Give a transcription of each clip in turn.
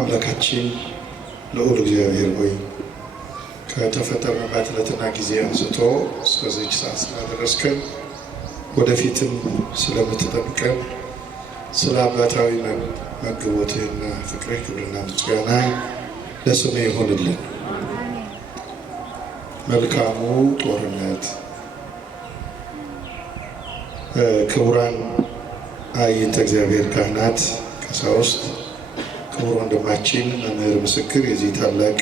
አምላካችን ልዑል እግዚአብሔር ሆይ ከተፈጠርንባት ዕለትና ጊዜ አንስቶ እስከዚች ሰዓት ስላደረስከን ወደፊትም ስለምትጠብቀን ስለ አባታዊ መግቦትህና ፍቅርህ ክብርና ምስጋና ለስምህ ይሁንልን። መልካሙ ጦርነት ክቡራን አይንተ እግዚአብሔር ካህናት፣ ቀሳውስት፣ ክቡር ወንድማችን መምህር ምስክር የዚህ ታላቅ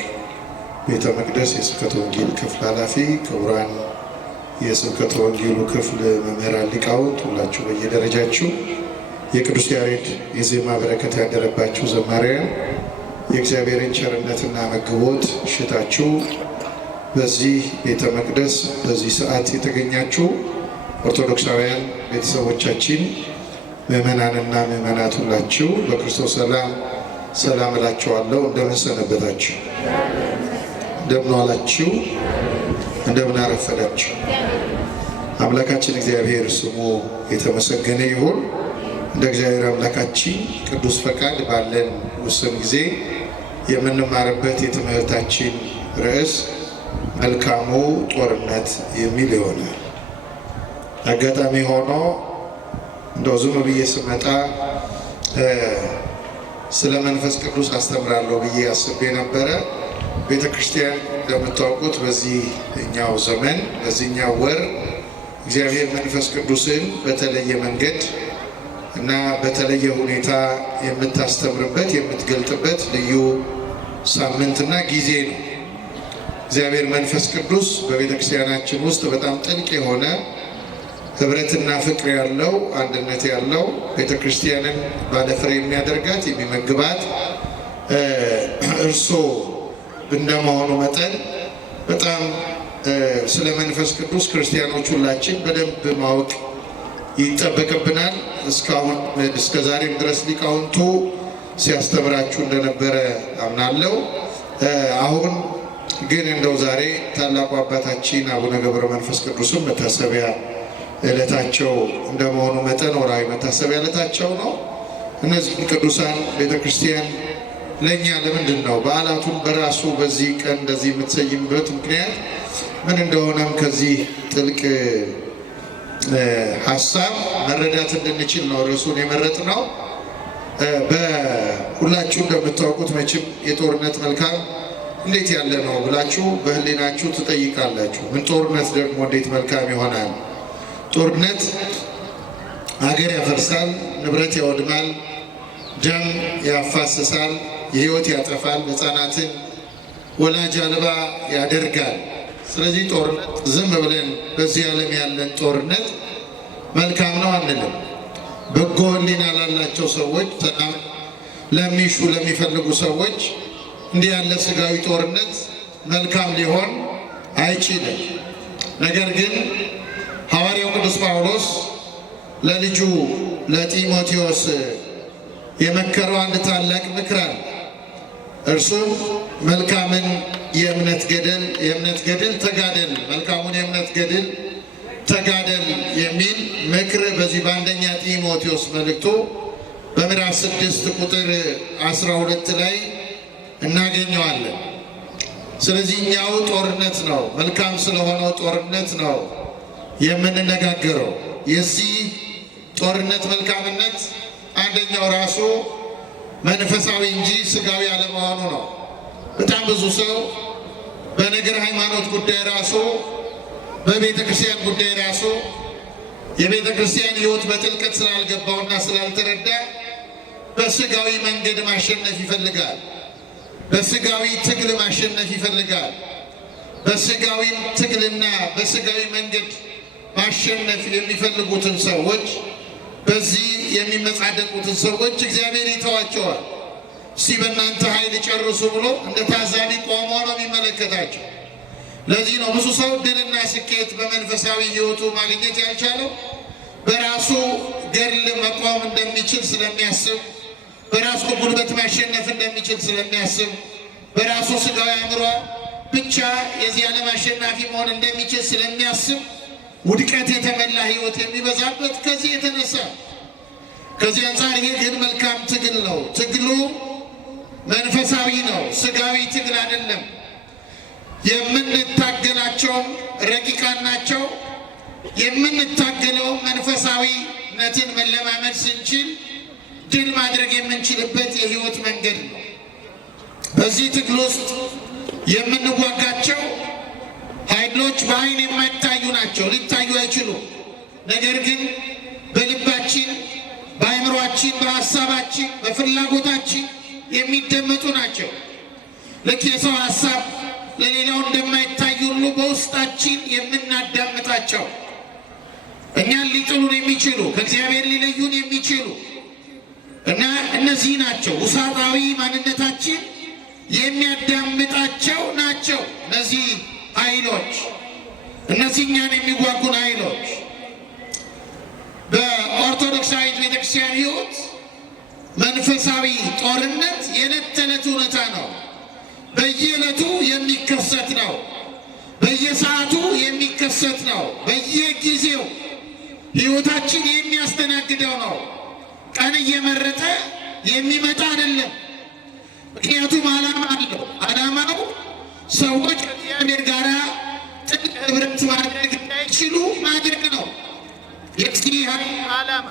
ቤተ መቅደስ የስብከተ ወንጌል ክፍል ኃላፊ፣ ክቡራን የስብከተ ወንጌሉ ክፍል መምህራን ሊቃውንት፣ ሁላችሁ በየደረጃችሁ የቅዱስ ያሬድ የዜማ በረከት ያደረባችሁ ዘማሪያን፣ የእግዚአብሔርን ቸርነትና መግቦት ሽታችሁ በዚህ ቤተ መቅደስ በዚህ ሰዓት የተገኛችሁ ኦርቶዶክሳውያን ቤተሰቦቻችን፣ ምዕመናንና ምዕመናት ሁላችሁ በክርስቶስ ሰላም እላችኋለሁ። እንደምን ሰነበታችሁ? እንደምን ዋላችሁ? እንደምን አረፈዳችሁ? አምላካችን እግዚአብሔር ስሙ የተመሰገነ ይሁን። እንደ እግዚአብሔር አምላካችን ቅዱስ ፈቃድ ባለን ውስን ጊዜ የምንማርበት የትምህርታችን ርዕስ መልካሙ ጦርነት የሚል ይሆናል። አጋጣሚ ሆኖ እንደው ዝም ብዬ ስመጣ ስለ መንፈስ ቅዱስ አስተምራለሁ ብዬ አስቤ ነበረ። ቤተ ክርስቲያን እንደምታውቁት በዚህኛው ዘመን በዚህኛው ወር እግዚአብሔር መንፈስ ቅዱስን በተለየ መንገድ እና በተለየ ሁኔታ የምታስተምርበት የምትገልጥበት ልዩ ሳምንትና ጊዜ ነው። እግዚአብሔር መንፈስ ቅዱስ በቤተ ክርስቲያናችን ውስጥ በጣም ጥልቅ የሆነ ህብረትና ፍቅር ያለው አንድነት ያለው ቤተ ክርስቲያንን ባለፍሬ የሚያደርጋት የሚመግባት እርሱ እንደመሆኑ መጠን በጣም ስለ መንፈስ ቅዱስ ክርስቲያኖች ሁላችን በደንብ ማወቅ ይጠበቅብናል። እስካሁን እስከ ዛሬም ድረስ ሊቃውንቱ ሲያስተምራችሁ እንደነበረ አምናለሁ። አሁን ግን እንደው ዛሬ ታላቁ አባታችን አቡነ ገብረ መንፈስ ቅዱስም መታሰቢያ ዕለታቸው እንደመሆኑ መጠን ወርሃዊ መታሰቢያ ዕለታቸው ነው። እነዚህ ቅዱሳን ቤተክርስቲያን ለእኛ ለምንድን ነው በዓላቱን በራሱ በዚህ ቀን እንደዚህ የምትሰይምበት ምክንያት ምን እንደሆነም ከዚህ ጥልቅ ሀሳብ መረዳት እንድንችል ነው ርዕሱን የመረጥነው። በሁላችሁ እንደምታውቁት መቼም የጦርነት መልካም እንዴት ያለ ነው ብላችሁ በህሊናችሁ ትጠይቃላችሁ። ምን ጦርነት ደግሞ እንዴት መልካም ይሆናል? ጦርነት ሀገር ያፈርሳል፣ ንብረት ያወድማል፣ ደም ያፋስሳል፣ የህይወት ያጠፋል፣ ህፃናትን ወላጅ አልባ ያደርጋል። ስለዚህ ጦርነት ዝም ብለን በዚህ ዓለም ያለን ጦርነት መልካም ነው አንልም። በጎ ህሊና ላላቸው ሰዎች፣ ሰላም ለሚሹ ለሚፈልጉ ሰዎች እንዲህ ያለ ስጋዊ ጦርነት መልካም ሊሆን አይችልም። ነገር ግን ሐዋርያው ቅዱስ ጳውሎስ ለልጁ ለጢሞቴዎስ የመከረው አንድ ታላቅ ምክር አለ። እርሱም መልካምን የእምነት ገድል ተጋደል፣ መልካሙን የእምነት ገድል ተጋደል የሚል ምክር በዚህ በአንደኛ ጢሞቴዎስ መልእክቱ በምዕራፍ 6 ቁጥር 12 ላይ እናገኘዋለን። ስለዚህ እኛው ጦርነት ነው፣ መልካም ስለሆነው ጦርነት ነው የምንነጋገረው። የዚህ ጦርነት መልካምነት አንደኛው ራሱ መንፈሳዊ እንጂ ስጋዊ አለመሆኑ ነው። በጣም ብዙ ሰው በነገር ሃይማኖት ጉዳይ ራሱ በቤተ ክርስቲያን ጉዳይ ራሱ የቤተ ክርስቲያን ሕይወት በጥልቀት ስላልገባውና ስላልተረዳ በስጋዊ መንገድ ማሸነፍ ይፈልጋል። በስጋዊ ትግል ማሸነፍ ይፈልጋል። በስጋዊ ትግልና በስጋዊ መንገድ ማሸነፍ የሚፈልጉትን ሰዎች፣ በዚህ የሚመጻደቁትን ሰዎች እግዚአብሔር ይተዋቸዋል። እስቲ በእናንተ ኃይል ጨርሱ ብሎ እንደ ታዛቢ ቆሞ ነው የሚመለከታቸው። ለዚህ ነው ብዙ ሰው ድልና ስኬት በመንፈሳዊ ሕይወቱ ማግኘት ያልቻለው በራሱ ገድል መቆም እንደሚችል ስለሚያስብ፣ በራሱ ጉልበት ማሸነፍ እንደሚችል ስለሚያስብ፣ በራሱ ስጋዊ አእምሮ ብቻ የዚህ ዓለም አሸናፊ መሆን እንደሚችል ስለሚያስብ ውድቀት የተመላ ሕይወት የሚበዛበት ከዚህ የተነሳ። ከዚህ አንጻር ይሄ ግን መልካም ትግል ነው። ትግሉ መንፈሳዊ ነው፣ ስጋዊ ትግል አይደለም። የምንታገላቸው ረቂቃን ናቸው። የምንታገለው መንፈሳዊነትን መለማመድ ስንችል ድል ማድረግ የምንችልበት የህይወት መንገድ ነው። በዚህ ትግል ውስጥ የምንዋጋቸው ኃይሎች በአይን የማይታዩ ናቸው፣ ሊታዩ አይችሉም። ነገር ግን በልባችን፣ በአእምሯችን፣ በሀሳባችን፣ በፍላጎታችን የሚደመጡ ናቸው። ልክ የሰው ሀሳብ ለሌላው እንደማይታይ ሁሉ በውስጣችን የምናዳምጣቸው እኛን ሊጥሉን የሚችሉ ከእግዚአብሔር ሊለዩን የሚችሉ እና እነዚህ ናቸው። ውሳጣዊ ማንነታችን የሚያዳምጣቸው ናቸው። እነዚህ ኃይሎች፣ እነዚህ እኛን የሚዋጉን ኃይሎች በኦርቶዶክሳዊት ቤተክርስቲያን ሕይወት መንፈሳዊ ጦርነት የዕለት ተዕለት እውነታ ነው። በየዕለቱ የሚከሰት ነው። በየሰዓቱ የሚከሰት ነው። በየጊዜው ሕይወታችን የሚያስተናግደው ነው። ቀን እየመረጠ የሚመጣ አይደለም። ምክንያቱም ዓላማ አለው። ዓላማው ሰዎች ከእግዚአብሔር ጋር ጥልቅ ኅብረት ማድረግ እንዳይችሉ ማድረግ ነው የዚህ ዓላማ።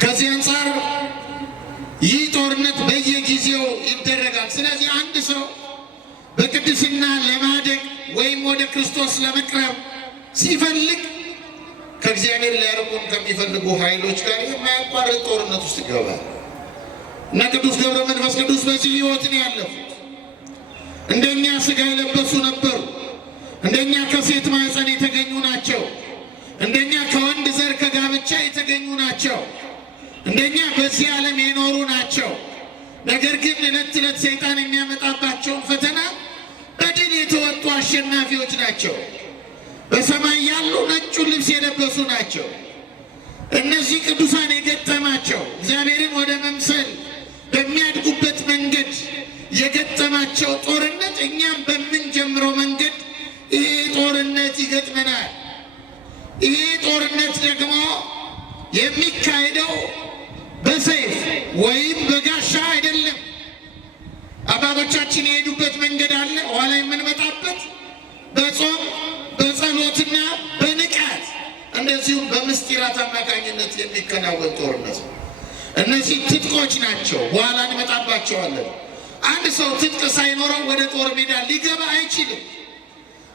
ከዚህ አንጻር ይህ ጦርነት በየጊዜው ይደረጋል። ስለዚህ አንድ ሰው በቅድስና ለማደግ ወይም ወደ ክርስቶስ ለመቅረብ ሲፈልግ ከእግዚአብሔር ሊያርቁን ከሚፈልጉ ኃይሎች ጋር የማያቋርጥ ጦርነት ውስጥ ይገባል እና ቅዱስ ገብረ መንፈስ ቅዱስ በዚህ ሕይወት ነው ያለፉት። እንደኛ ሥጋ የለበሱ ነበሩ። እንደኛ ከሴት ማኅፀን የተገኙ ናቸው። እንደኛ ከወንድ ዘር ከጋብቻ የተገኙ ናቸው። እንደኛ በዚህ ዓለም የኖሩ ናቸው። ነገር ግን ዕለት ዕለት ሰይጣን የሚያመጣባቸውን ፈተና በድል የተወጡ አሸናፊዎች ናቸው። በሰማይ ያሉ ነጩን ልብስ የለበሱ ናቸው። እነዚህ ቅዱሳን የገጠማቸው እግዚአብሔርን ወደ መምሰል በሚያድጉበት መንገድ የገጠማቸው ጦርነት እኛም በምንጀምረው መንገድ ይሄ ጦርነት ይገጥመናል። ይሄ ጦርነት ደግሞ የሚካሄደው በሰይፍ ወይም በጋሻ አይደለም። አባቶቻችን የሄዱበት መንገድ አለ፣ ኋላ የምንመጣበት በጾም በጸሎትና በንቃት እንደዚሁም በምስጢራት አማካኝነት የሚከናወን ጦርነት ነው። እነዚህ ትጥቆች ናቸው፣ በኋላ እንመጣባቸዋለን። አንድ ሰው ትጥቅ ሳይኖረው ወደ ጦር ሜዳ ሊገባ አይችልም።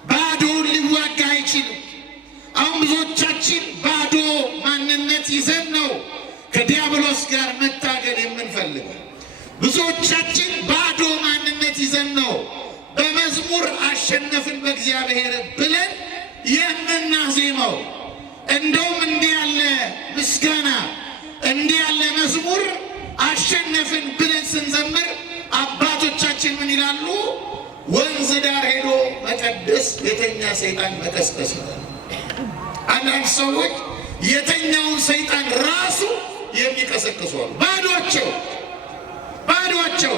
ባዶውን ሊዋጋ አይችልም። አሁን ብዙዎቻችን ባዶ ማንነት ይዘን ነው ከዲያብሎስ ጋር መታገል የምንፈልገው። ብዙዎቻችን ባዶ ማንነት ይዘን ነው በመዝሙር አሸነፍን በእግዚአብሔር ብለን የምናዜመው። እንደውም እንዲህ ያለ ምስጋና እንዲህ ያለ መዝሙር አሸነፍን ብለን ስንዘምር አባቶቻችን ምን ይላሉ? ወንዝ ዳር ሄዶ መቀደስ የተኛ ሰይጣን መቀስቀስ ነው። አንዳንድ ሰዎች የተኛውን ሰይጣን ራሱ የሚቀሰቅሱ አሉ። ባዶቸው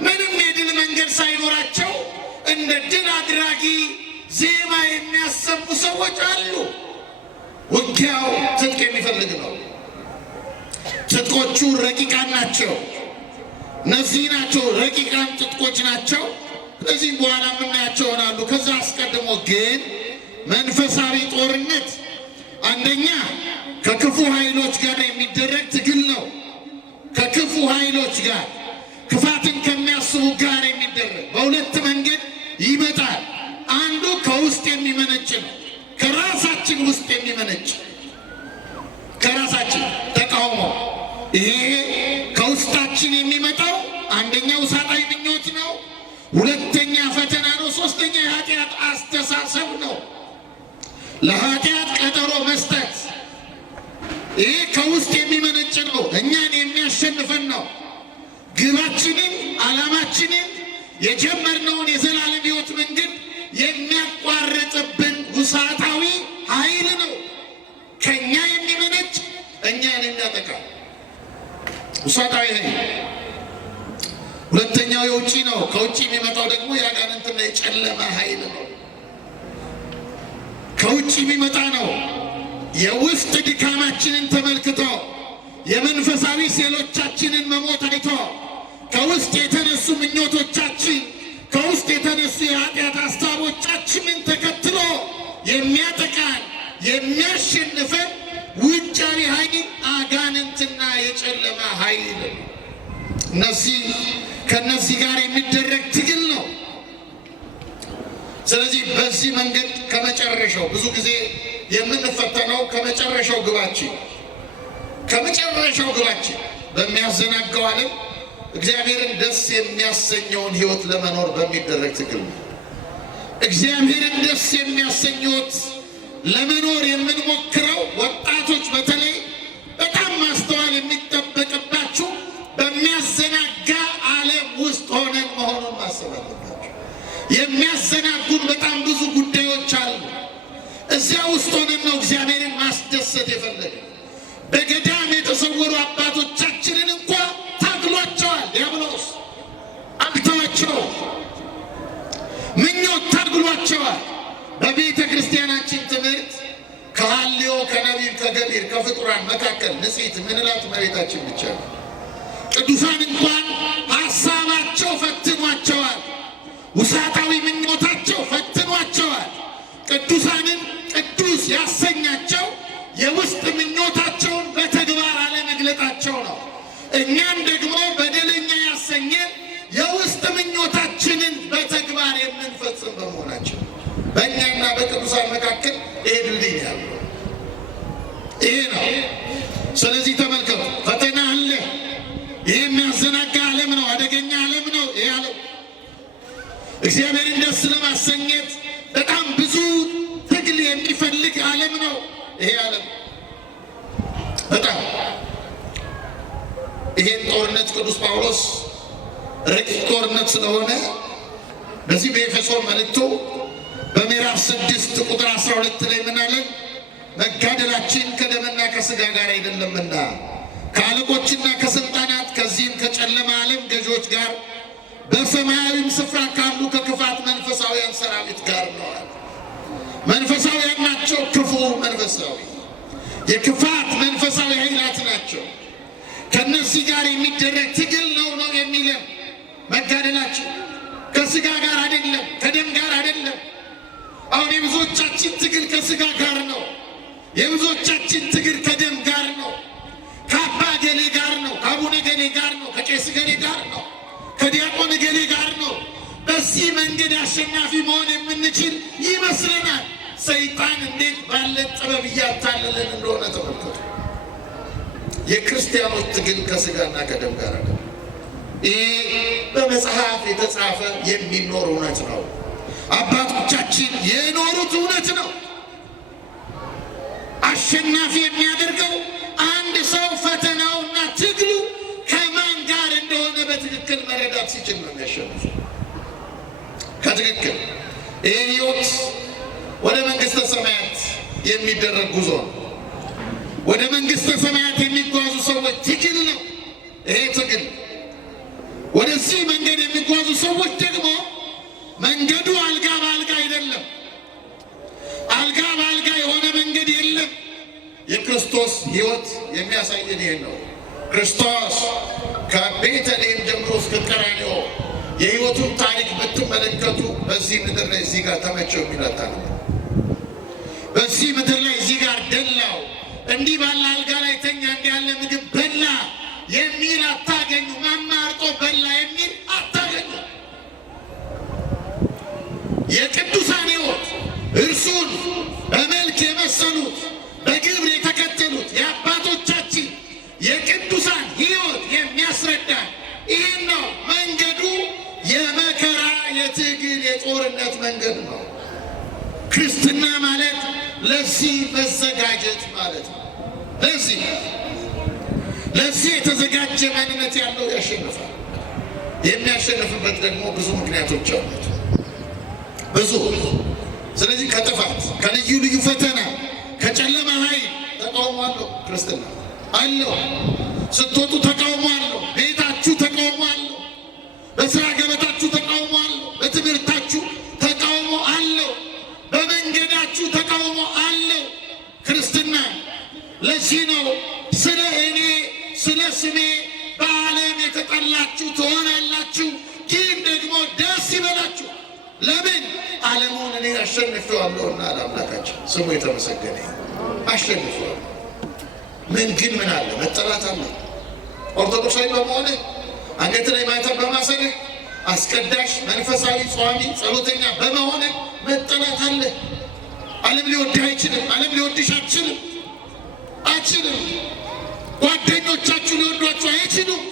ምንም የድል መንገድ ሳይኖራቸው እንደ ድል አድራጊ ዜማ የሚያሰሙ ሰዎች አሉ። ውጊያው ትጥቅ የሚፈልግ ነው። ትጥቆቹ ረቂቃን ናቸው። እነዚህ ናቸው ረቂቃን ትጥቆች ናቸው። ከዚህም በኋላ የምናያቸው ይሆናሉ። ከዛ አስቀድሞ ግን መንፈሳዊ ጦርነት አንደኛ ከክፉ ኃይሎች ጋር የሚደረግ ትግል ነው። ከክፉ ኃይሎች ጋር ክፋትን ከሚያስቡ ጋር የሚደረግ በሁለት መንገድ ይመጣል። አንዱ ከውስጥ የሚመነጭ ነው። ከራሳችን ውስጥ የሚመነጭ ከራሳችን ተቃውሞ፣ ይሄ ከውስጣችን የሚመጣው አንደኛው ውሳጣዊ ምኞት ነው። ሁለተኛ ፈተና ነው። ሶስተኛ የኃጢአት አስተሳሰብ ነው። ለኃጢአት ቀጠሮ መስጠት፣ ይሄ ከውስጥ የሚመነጭ ነው። እኛን የሚያሸንፈን ነው። ግባችንን፣ ዓላማችንን፣ የጀመርነውን የዘላለም ሕይወት መንገድ የሚያቋርጥብን ውሳጣዊ ኃይል ነው። ከእኛ የሚመነጭ እኛን የሚያጠቃ ውሳጣዊ ኃይል። ሁለተኛው የውጭ ነው። ከውጭ የሚመጣው ደግሞ የአጋንንትና የጨለማ ኃይል ነው። ከውጭ የሚመጣ ነው። የውስጥ ድካማችንን ተመልክቶ የመንፈሳዊ ሴሎቻችንን መሞት አይቶ ከውስጥ የተነሱ ምኞቶቻችን ከውስጥ የተነሱ የኃጢአት ሀሳቦቻችንን ተከትሎ የሚያጠቃን የሚያሸንፈን ውጫዊ ኃይል አጋንንትና የጨለማ ኃይል ከነዚህ ጋር የሚደረግ ትግል ነው። ስለዚህ በዚህ መንገድ ከመጨረሻው ብዙ ጊዜ የምንፈተነው ከመጨረሻው ግባችን በሚያዘናጋው ዓለም እግዚአብሔርን ደስ የሚያሰኘውን ሕይወት ለመኖር በሚደረግ ትግል ነው። እግዚአብሔርን ደስ የሚያሰኘውት ለመኖር የምንሞክረው ወጣቶች በተለይ በጣም ማስተዋል የሚጠበቅባችሁ በሚያዘናጋ ዓለም ውስጥ ሆነን መሆኑን ማሰብ አለባችሁ። የሚያዘናጉን በጣም ብዙ ጉዳዮች አሉ። እዚያ ውስጥ ሆነን ነው እግዚአብሔርን ማስደሰት የፈለገ። በገዳም የተሰወሩ አባቶቻችንን እንኳ ታግሏቸዋል። ዲያብሎስ አልተዋቸውም። ምኞት ታግሏቸዋል። በቤተ ክርስቲያናችን ትምህርት ከሐልዮ ከነቢብ ከገቢር ከፍጡራን መካከል ንጽሕት ምንላት እመቤታችን ብቻ ነው። ቅዱሳን እንኳን ሐሳባቸው ፈትኗቸዋል። ውሳጣዊ ምኞታቸው ፈትኗቸዋል። ቅዱሳንን ቅዱስ ያሰኛቸው የውስጥ ምኞታቸውን በተግባር አለመግለጣቸው ነው። እኛም ደግሞ በደለኛ ያሰኘን የውስጥ ምኞታችንን በተግባር የምንፈጽም በመሆናቸው በእኛና በቅዱሳን መካከል ይሄ ድልድይ ያለው ይሄ ነው። ስለዚህ ተመልከቱ፣ ፈተና አለ። ይህ የሚያዘናጋ ዓለም ነው። አደገኛ ዓለም ነው። ይሄ ዓለም እግዚአብሔርን ደስ ለማሰኘት በጣም ብዙ ትግል የሚፈልግ ዓለም ነው። ይሄ ዓለም በጣም ይሄን ጦርነት ቅዱስ ጳውሎስ ረቂቅ ጦርነት ስለሆነ በዚህ በኤፌሶን መልእክቱ በምዕራፍ 6 ቁጥር 12 ላይ ምን አለን? መጋደላችን ከደምና ከሥጋ ጋር አይደለምና ከአለቆችና ከስልጣናት ከዚህም ከጨለማ ዓለም ገዢዎች ጋር በሰማያዊም ስፍራ ካሉ ከክፋት መንፈሳውያን ሰራዊት ጋር ነው። መንፈሳውያን ናቸው። ክፉ መንፈሳዊ የክፋት መንፈሳዊ ኃይላት ናቸው። ከነዚህ ጋር የሚደረግ ትግል ነው የሚለን። መጋደላችን ከሥጋ ጋር አይደለም፣ ከደም ጋር አይደለም። አሁን የብዙዎቻችን ትግል ከሥጋ ጋር ነው። የብዙዎቻችን ትግል ከደም ጋር ነው። ከአባ ገሌ ጋር ነው፣ ከአቡነ ገሌ ጋር ነው፣ ከቄስ ገሌ ጋር ነው፣ ከዲያቆን ገሌ ጋር ነው። በዚህ መንገድ አሸናፊ መሆን የምንችል ይመስለናል። ሰይጣን እንዴት ባለ ጥበብ እያታለለን እንደሆነ ተመልከቱ። የክርስቲያኖች ትግል ከሥጋና ከደም ጋር አይደለም። ይህ በመጽሐፍ የተጻፈ የሚኖር እውነት ነው። አባቶቻችን የኖሩት እውነት ነው። አሸናፊ የሚያደርገው አንድ ሰው ፈተናውና ትግሉ ከማን ጋር እንደሆነ በትክክል መረዳት ሲችል ነው የሚያሸንፍ። ከትክክል ይህ ሕይወት ወደ መንግሥተ ሰማያት የሚደረግ ጉዞ ነው። ወደ መንግሥተ ሰማያት የሚጓዙ ሰዎች ትግል ነው። ይሄ ትግል ወደዚህ መንገድ የሚጓዙ ሰዎች ደግሞ መንገዱ አልጋ በአልጋ አይደለም። አልጋ በአልጋ የሆነ መንገድ የለም። የክርስቶስ ሕይወት የሚያሳየን ይሄን ነው። ክርስቶስ ከቤተልሔም ጀምሮ እስከ ቀራንዮ የሕይወቱን ታሪክ ብትመለከቱ በዚህ ምድር ላይ እዚህ ጋር ተመቸው የሚላታ ነው። በዚህ ምድር ላይ እዚህ ጋር ደላው፣ እንዲህ ባለ አልጋ ላይ ተኛ፣ እንዲህ ያለ ምግብ በላ የሚል አታገኙ። ማማርጦ በላ የሚል አታገኙ። የቅዱሳን ሕይወት እርሱን በመልክ የመሰሉት በግብር የተከተሉት የአባቶቻችን የቅዱሳን ሕይወት የሚያስረዳን ይህን ነው። መንገዱ የመከራ የትግል የጦርነት መንገድ ነው። ክርስትና ማለት ለዚህ መዘጋጀት ማለት ነው። ለዚህ የተዘጋጀ ማንነት ያለው ያሸንፋል። የሚያሸንፍበት ደግሞ ብዙ ምክንያቶች አሉት፣ ብዙ። ስለዚህ ከጥፋት ከልዩ ልዩ ፈተና ከጨለማ ኃይል ተቃውሞ አለው። ክርስትና አለው። ስትወጡ ተቃውሞ አለው። ቤታችሁ ተቃውሞ አለው። በስራ ገበታችሁ ተቃውሞ አለው። በትምህርታችሁ ተቃውሞ አለው። በመንገዳችሁ ተቃውሞ አለው። ክርስትና ለዚህ ነው ስለ እኔ ስለ ስሜ በዓለም የተጠላችሁ ትሆናላችሁ፣ ግን ደግሞ ደስ ይበላችሁ። ለምን? ዓለሙን እኔ አሸንፌዋለሁና አምላካችን ስሙ የተመሰገነ አሸንፌዋለሁ። ምን ግን ምን አለ? መጠላት አለ። ኦርቶዶክሳዊ በመሆንህ አንገት ላይ ማተብ በማሰርህ አስቀዳሽ መንፈሳዊ ጿሚ ጸሎተኛ በመሆንህ መጠላት አለ። ዓለም ሊወድህ አይችልም። ዓለም ሊወድሽ አይችልም። ጓደኞቻችሁ ሊወዷችሁ አይችሉም።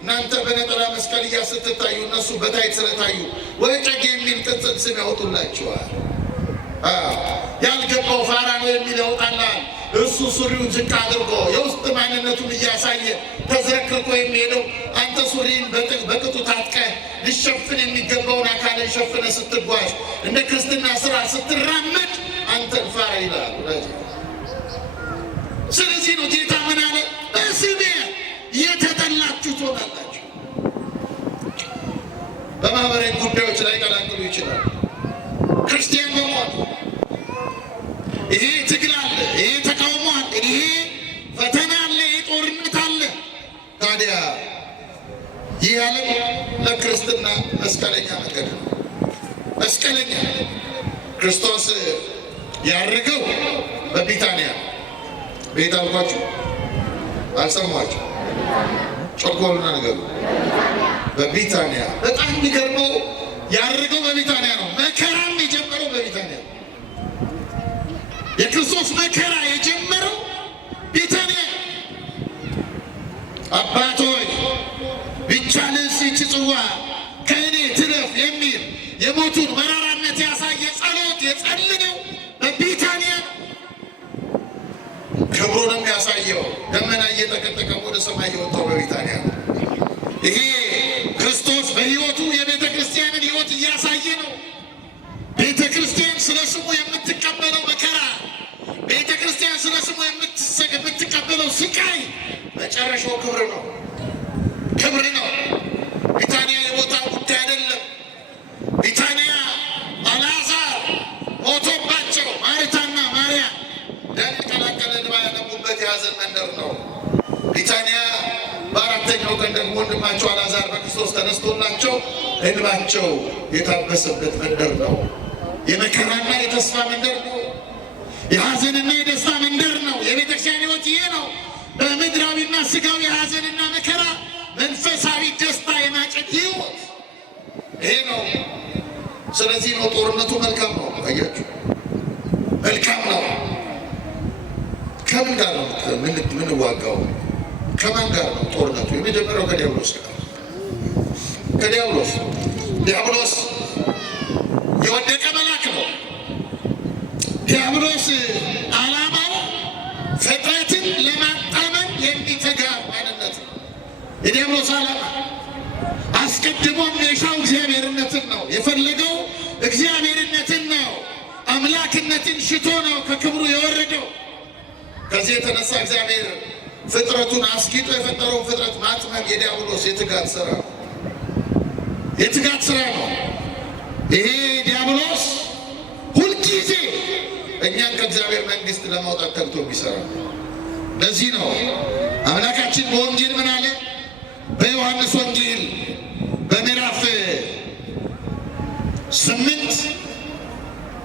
እናንተ በነጠላ መስቀልያ ስትታዩ እነሱ በታይት ስለታዩ ወጨጌ የሚል ቅጽል ስም ያወጡላችኋል። ያልገባው ፋራ ነው የሚል ያወጣላል። እሱ ሱሪውን ዝቅ አድርጎ የውስጥ ማንነቱን እያሳየ ተዝረክርኮ የሚሄደው አንተ ሱሪን በቅጡ ታጥቀህ ሊሸፍን የሚገባውን አካልን ሸፍነ ስትጓዝ እንደ ክርስትና ስራ ስትራመድ አንተን ፋራ ይላል። ስለዚህ ነው ጌታ ምን አለ? በስሜ የተጠላችሁ ትሆናላችሁ። በማህበራዊ ጉዳዮች ላይ ቀላቅሉ ይችላል። ክርስቲያን በመሆን ይሄ ትግል አለ፣ ይሄ ተቃውሞ አለ፣ ይሄ ፈተና አለ፣ ይሄ ጦርነት አለ። ታዲያ ይህ ዓለም ለክርስትና መስቀለኛ መንገድ ነው። መስቀለኛ ክርስቶስ ያረገው በቢታንያ ቤት አልኳችሁ አልሰማችሁ? ጮኮልና ነገሩ በቢታንያ። በጣም የሚገርመው ያረገው በቢታንያ ነው። መከራም የጀመረው በቢታንያ ነው። የክርስቶስ መከራ የጀመረው ቢታንያ። አባቶች ቢቻልስ ይህች ጽዋ ከእኔ ትለፍ የሚል የሞቱን መራራነት ያሳየ ጸሎት የጸለየው በቢታንያ ነው። ክብሩንም ያሳየው ደመና እየተቀጠቀ ወደ ሰማይ የወጣው በቢታንያ ነው። ይሄ ክርስቶስ በሕይወቱ የቤተ ክርስቲያንን ሕይወት እያሳየ ነው። ቤተ ክርስቲያን ስለ ስሙ የምትቀበለው መከራ፣ ቤተ ክርስቲያን ስለ ስሙ የምትቀበለው ስቃይ መጨረሻው ክብር ነው። ክብር ነው። ቢታንያ የቦታ ጉዳይ አይደለም። ቢታንያ አልዓዛር ሞቶባቸው ማርታና ማርያም ደም ቀላቀለ እንባ ያነቡበት የሐዘን መንደር ነው። ቢታንያ በአራተኛው ቀን ደግሞ ወንድማቸው አልዓዛር በክርስቶስ ተነስቶላቸው እንባቸው የታበሰበት መንደር ነው። የመከራና የተስፋ መንደር ነው። የሐዘንና የደስታ መንደር ነው። የቤተክርስቲያን ሕይወት ይሄ ነው። በምድራዊና ስጋዊ ሐዘንና መከራ መንፈሳዊ ደስታ የማጨድ ሕይወት ይሄ ነው። ስለዚህ ነው ጦርነቱ መልካም ነው። አያችሁ፣ መልካም ነው። ከምን ጋር ነው ምንዋጋው? ከማን ጋር ነው ጦርነቱ? የመጀመሪያው ከዲያብሎስ ጋር። ዲያብሎስ የወደቀ መልአክ ነው። ዲያብሎስ ዓላማው ፍጥረትን ለማጣመም የሚተጋ ማንነት ነው። የዲያብሎስ ዓላማ አስቀድሞም የሻው እግዚአብሔርነትን ነው የፈለገው። እግዚአብሔርነትን ነው፣ አምላክነትን ሽቶ ነው ከክብሩ የወረደው። ከዚህ የተነሳ እግዚአብሔር ፍጥረቱን አስጊጦ የፈጠረውን ፍጥረት ማጥመም የዲያብሎስ የትጋት ስራ ነው። የትጋት ስራ ነው። ይሄ ዲያብሎስ ሁልጊዜ እኛን ከእግዚአብሔር መንግስት ለማውጣት ተግቶ የሚሰራ። ለዚህ ነው አምላካችን በወንጌል ምን አለ? በዮሐንስ ወንጌል በምዕራፍ 8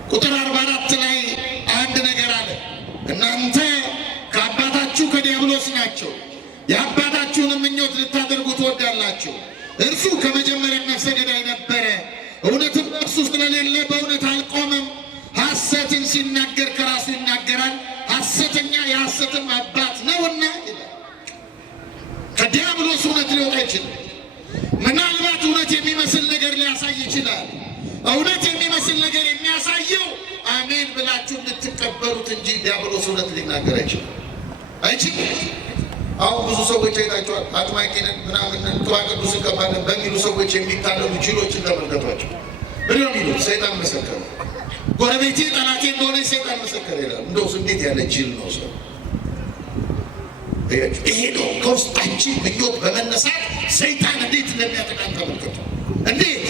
ቁጥር 44 ላይ አንድ ነገር አለ። እናንተ ከአባታችሁ ከዲያብሎስ ናቸው፣ የአባታችሁንም ምኞት ልታደርጉ ትወዳላችሁ። እርሱ ከመጀመሪያ ነፍሰ ገዳይ ነበረ፣ እውነትም በእርሱ ስለሌለ በእውነት አልቆመም። ሐሰትን ሲናገር ከራሱ ይናገራል፣ ሐሰተኛ የሐሰትም አባት ነውና ይላል። ከዲያብሎስ እውነት ሊወጣ አይችልም። ምናልባት እውነት የሚመስል ነገር ሊያሳይ ይችላል። እውነት የሚመስል ነገር የሚያሳየው አሜን ብላችሁ እንድትቀበሉት እንጂ ዲያብሎስ እውነት ሊናገር አይችልም። አሁን ብዙ ሰዎች አይታችኋል። አጥማቂንን ምናምን ቅባ ቅዱስ እንቀባለን በሚሉ ሰዎች የሚታለሉ ጅሎችን ተመልከቷቸው። ምንድን ነው የሚሉት? ሰይጣን መሰከረ። ጎረቤቴ ጠላቴ እንደሆነ ሰይጣን መሰከረ ይላል። እንደውስ እንዴት ያለ ጅል ነው ሰው! ይሄ ነው ከውስጣችን ምኞት በመነሳት ሰይጣን እንዴት እንደሚያጠቃን ተመልከቱ። እንዴት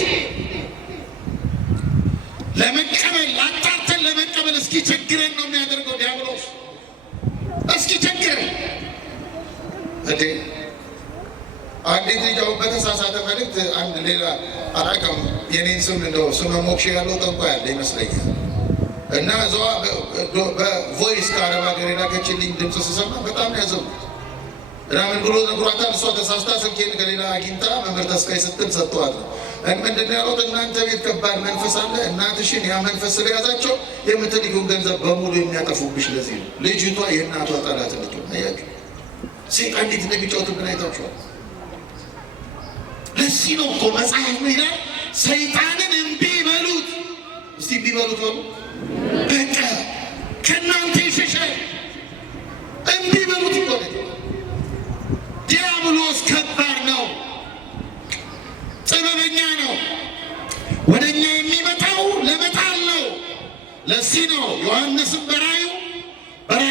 ለመቀበል አጣርተን ለመቀበል እስኪ ቸግረን ነው የሚያደርገው ዲያብሎስ። እስኪ ቸግረን እንዴ አንዲት ልጅ አሁን በተሳሳተ መልእክት አንድ ሌላ አላውቅም የኔን ስም እንደው ስመ ሞክሼ ያለው ጠንቋይ ያለ ይመስለኛል እና እዛዋ በቮይስ ከአረብ ሀገር የላከችልኝ ድምፅ ስሰማ በጣም ያዘንኩት እና ምን ብሎ ነግሯታል። እሷ ተሳስታ ስልኬን ከሌላ አግኝታ መምህር ተስፋዬ ስትል ሰጥተዋት ነው። ምንድን ነው ያሉት? እናንተ ቤት ከባድ መንፈስ አለ፣ እናትሽን ያ መንፈስ ስለያዛቸው የምትልኪውን ገንዘብ በሙሉ የሚያጠፉብሽ ለዚህ ነው። ልጅቷ የእናቷ ጠላት ልትሆን አያችሁ። ሰይጣን እንዴት እንደሚጫወትብን አይታችኋል። ለዚህ ነው እኮ መጽሐፍ ምን ይላል? ሰይጣንን እምቢ በሉት። እስቲ እምቢ በሉት በሉ። በቃ ከእናንተ ይሸሻል። እምቢ በሉት እኮ ዲያብሎስ ከባድ ነው፣ ጥበበኛ ነው። ወደ እኛ የሚመጣው ለመጣል ነው። ለዚህ ነው ዮሐንስም በራእዩ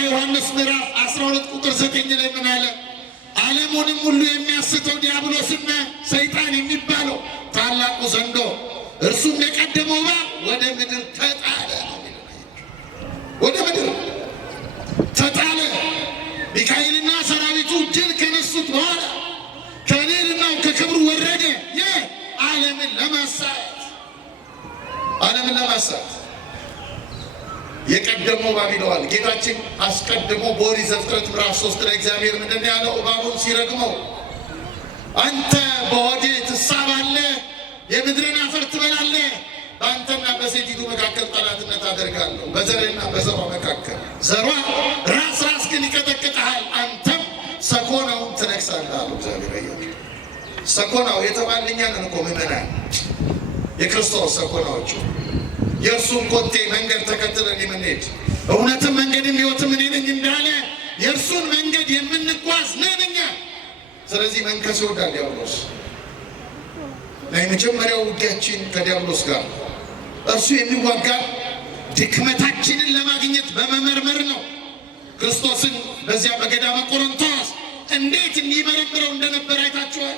ዮሐንስ ምዕራፍ 12 ቁጥር 9 ላይ ምን አለ? ዓለሙንም ሁሉ የሚያስተው ዲያብሎስና ሰይጣን የሚባለው ታላቁ ዘንዶ እርሱም የቀደመው እባብ ወደ ምድር ተጣለ። ወደ ምድር ተጣለ። ሚካኤልና ሰራዊቱ ድል ከነሱት በኋላ ከልዕልናው ከክብሩ ወረደ። ዓለምን ለማሳት የቀደመው እባብ ይለዋል ጌታችን። አስቀድሞ በኦሪት ዘፍጥረት ምዕራፍ 3 ላይ እግዚአብሔር ምንድን ያለው? እባቡን ሲረግመው አንተ በሆዴ ትሳባለህ፣ የምድርን አፈር ትበላለህ፣ በአንተና በሴቲቱ መካከል ጠላትነት አደርጋለሁ፣ በዘርና በዘሯ መካከል ዘሯ ራስህን ይቀጠቅጥሃል፣ አንተም ሰኮናውን ትነክሳለህ አለው እግዚአብሔር። አያችሁ፣ ሰኮናው የተባልኛ ነን እኮ ምዕመናን፣ የክርስቶስ ሰኮናዎቹ የእርሱን ኮቴ መንገድ ተከትለን የምንሄድ እውነትም መንገድም ሕይወትም እኔ ነኝ እንዳለ የእርሱን መንገድ የምንጓዝ ነን እኛ። ስለዚህ መንከስ ይወዳል ዲያብሎስ። የመጀመሪያው ውጊያችን ከዲያብሎስ ጋር እርሱ የሚዋጋ ድክመታችንን ለማግኘት በመመርመር ነው። ክርስቶስን በዚያ በገዳመ ቆሮንቶስ እንዴት እንዲመረምረው እንደነበር አይታችኋል።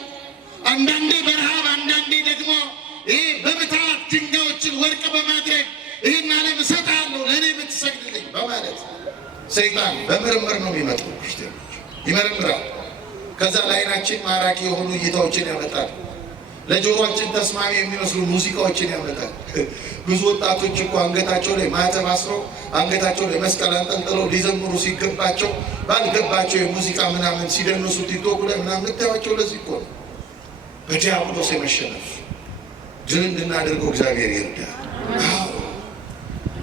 አንዳንዴ በረሃብ አንዳንዴ ደግሞ በምታት ድንጋዮችን ወርቅ በማድረግ ይህን ዓለም እሰጥሃለሁ ለእኔ የምትሰግድልኝ በማለት ሰይጣን በምርምር ነው የሚመጡ። ይመረምራል። ከዛ ለዓይናችን ማራኪ የሆኑ እይታዎችን ያመጣል። ለጆሮአችን ተስማሚ የሚመስሉ ሙዚቃዎችን ያመጣል። ብዙ ወጣቶች እኮ አንገታቸው ላይ ማተብ አስረው አንገታቸው ላይ መስቀል አንጠልጥለው ሊዘምሩ ሲገባቸው ባልገባቸው የሙዚቃ ምናምን ሲደንሱ ቲክቶክ ላይ ምናምን የምታዩዋቸው ለዚህ እኮ ነው። በዲያብሎስ የመሸነፍ ድል እንድናደርገው እግዚአብሔር ይርዳል።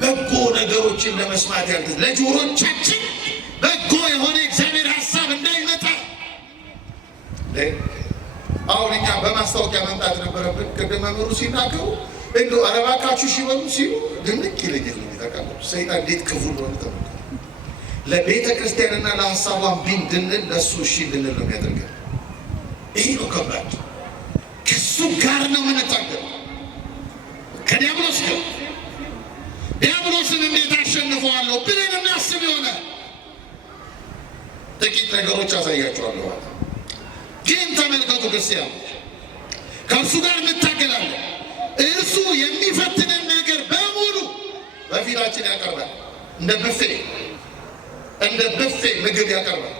በጎ ነገሮችን ለመስማት ያልተ ለጆሮቻችን በጎ የሆነ እግዚአብሔር ሀሳብ እንዳይመጣ አሁን እኛ በማስታወቂያ መምጣት ነበረብን። ቅድም መምህሩ ሲናገሩ እንደው ኧረ እባካችሁ ሲበሉ ሲሉ ድንቅ ይለኛል። ታውቃላችሁ ሰይጣን እንዴት ክፉ እንደሆነ ተመልከቱ። ለቤተ ክርስቲያንና ለሀሳቧን ቢንድንል ለእሱ እሺ እንድንል ነው የሚያደርገን። ይህ ነው ከባድ። ከሱ ጋር ነው የምንታገል ከዲያብሎስ ጋር። ዲያብሎስን እንዴት አሸንፈዋለሁ ብለን እናስብ ይሆናል። ጥቂት ነገሮች አሳያችኋለሁ። ግን ተመልከቱ ክርስቲያኖች፣ ከእርሱ ጋር እንታገላለን። እርሱ የሚፈትንን ነገር በሙሉ በፊታችን ያቀርባል። እንደ ብፌ ምግብ ያቀርባል።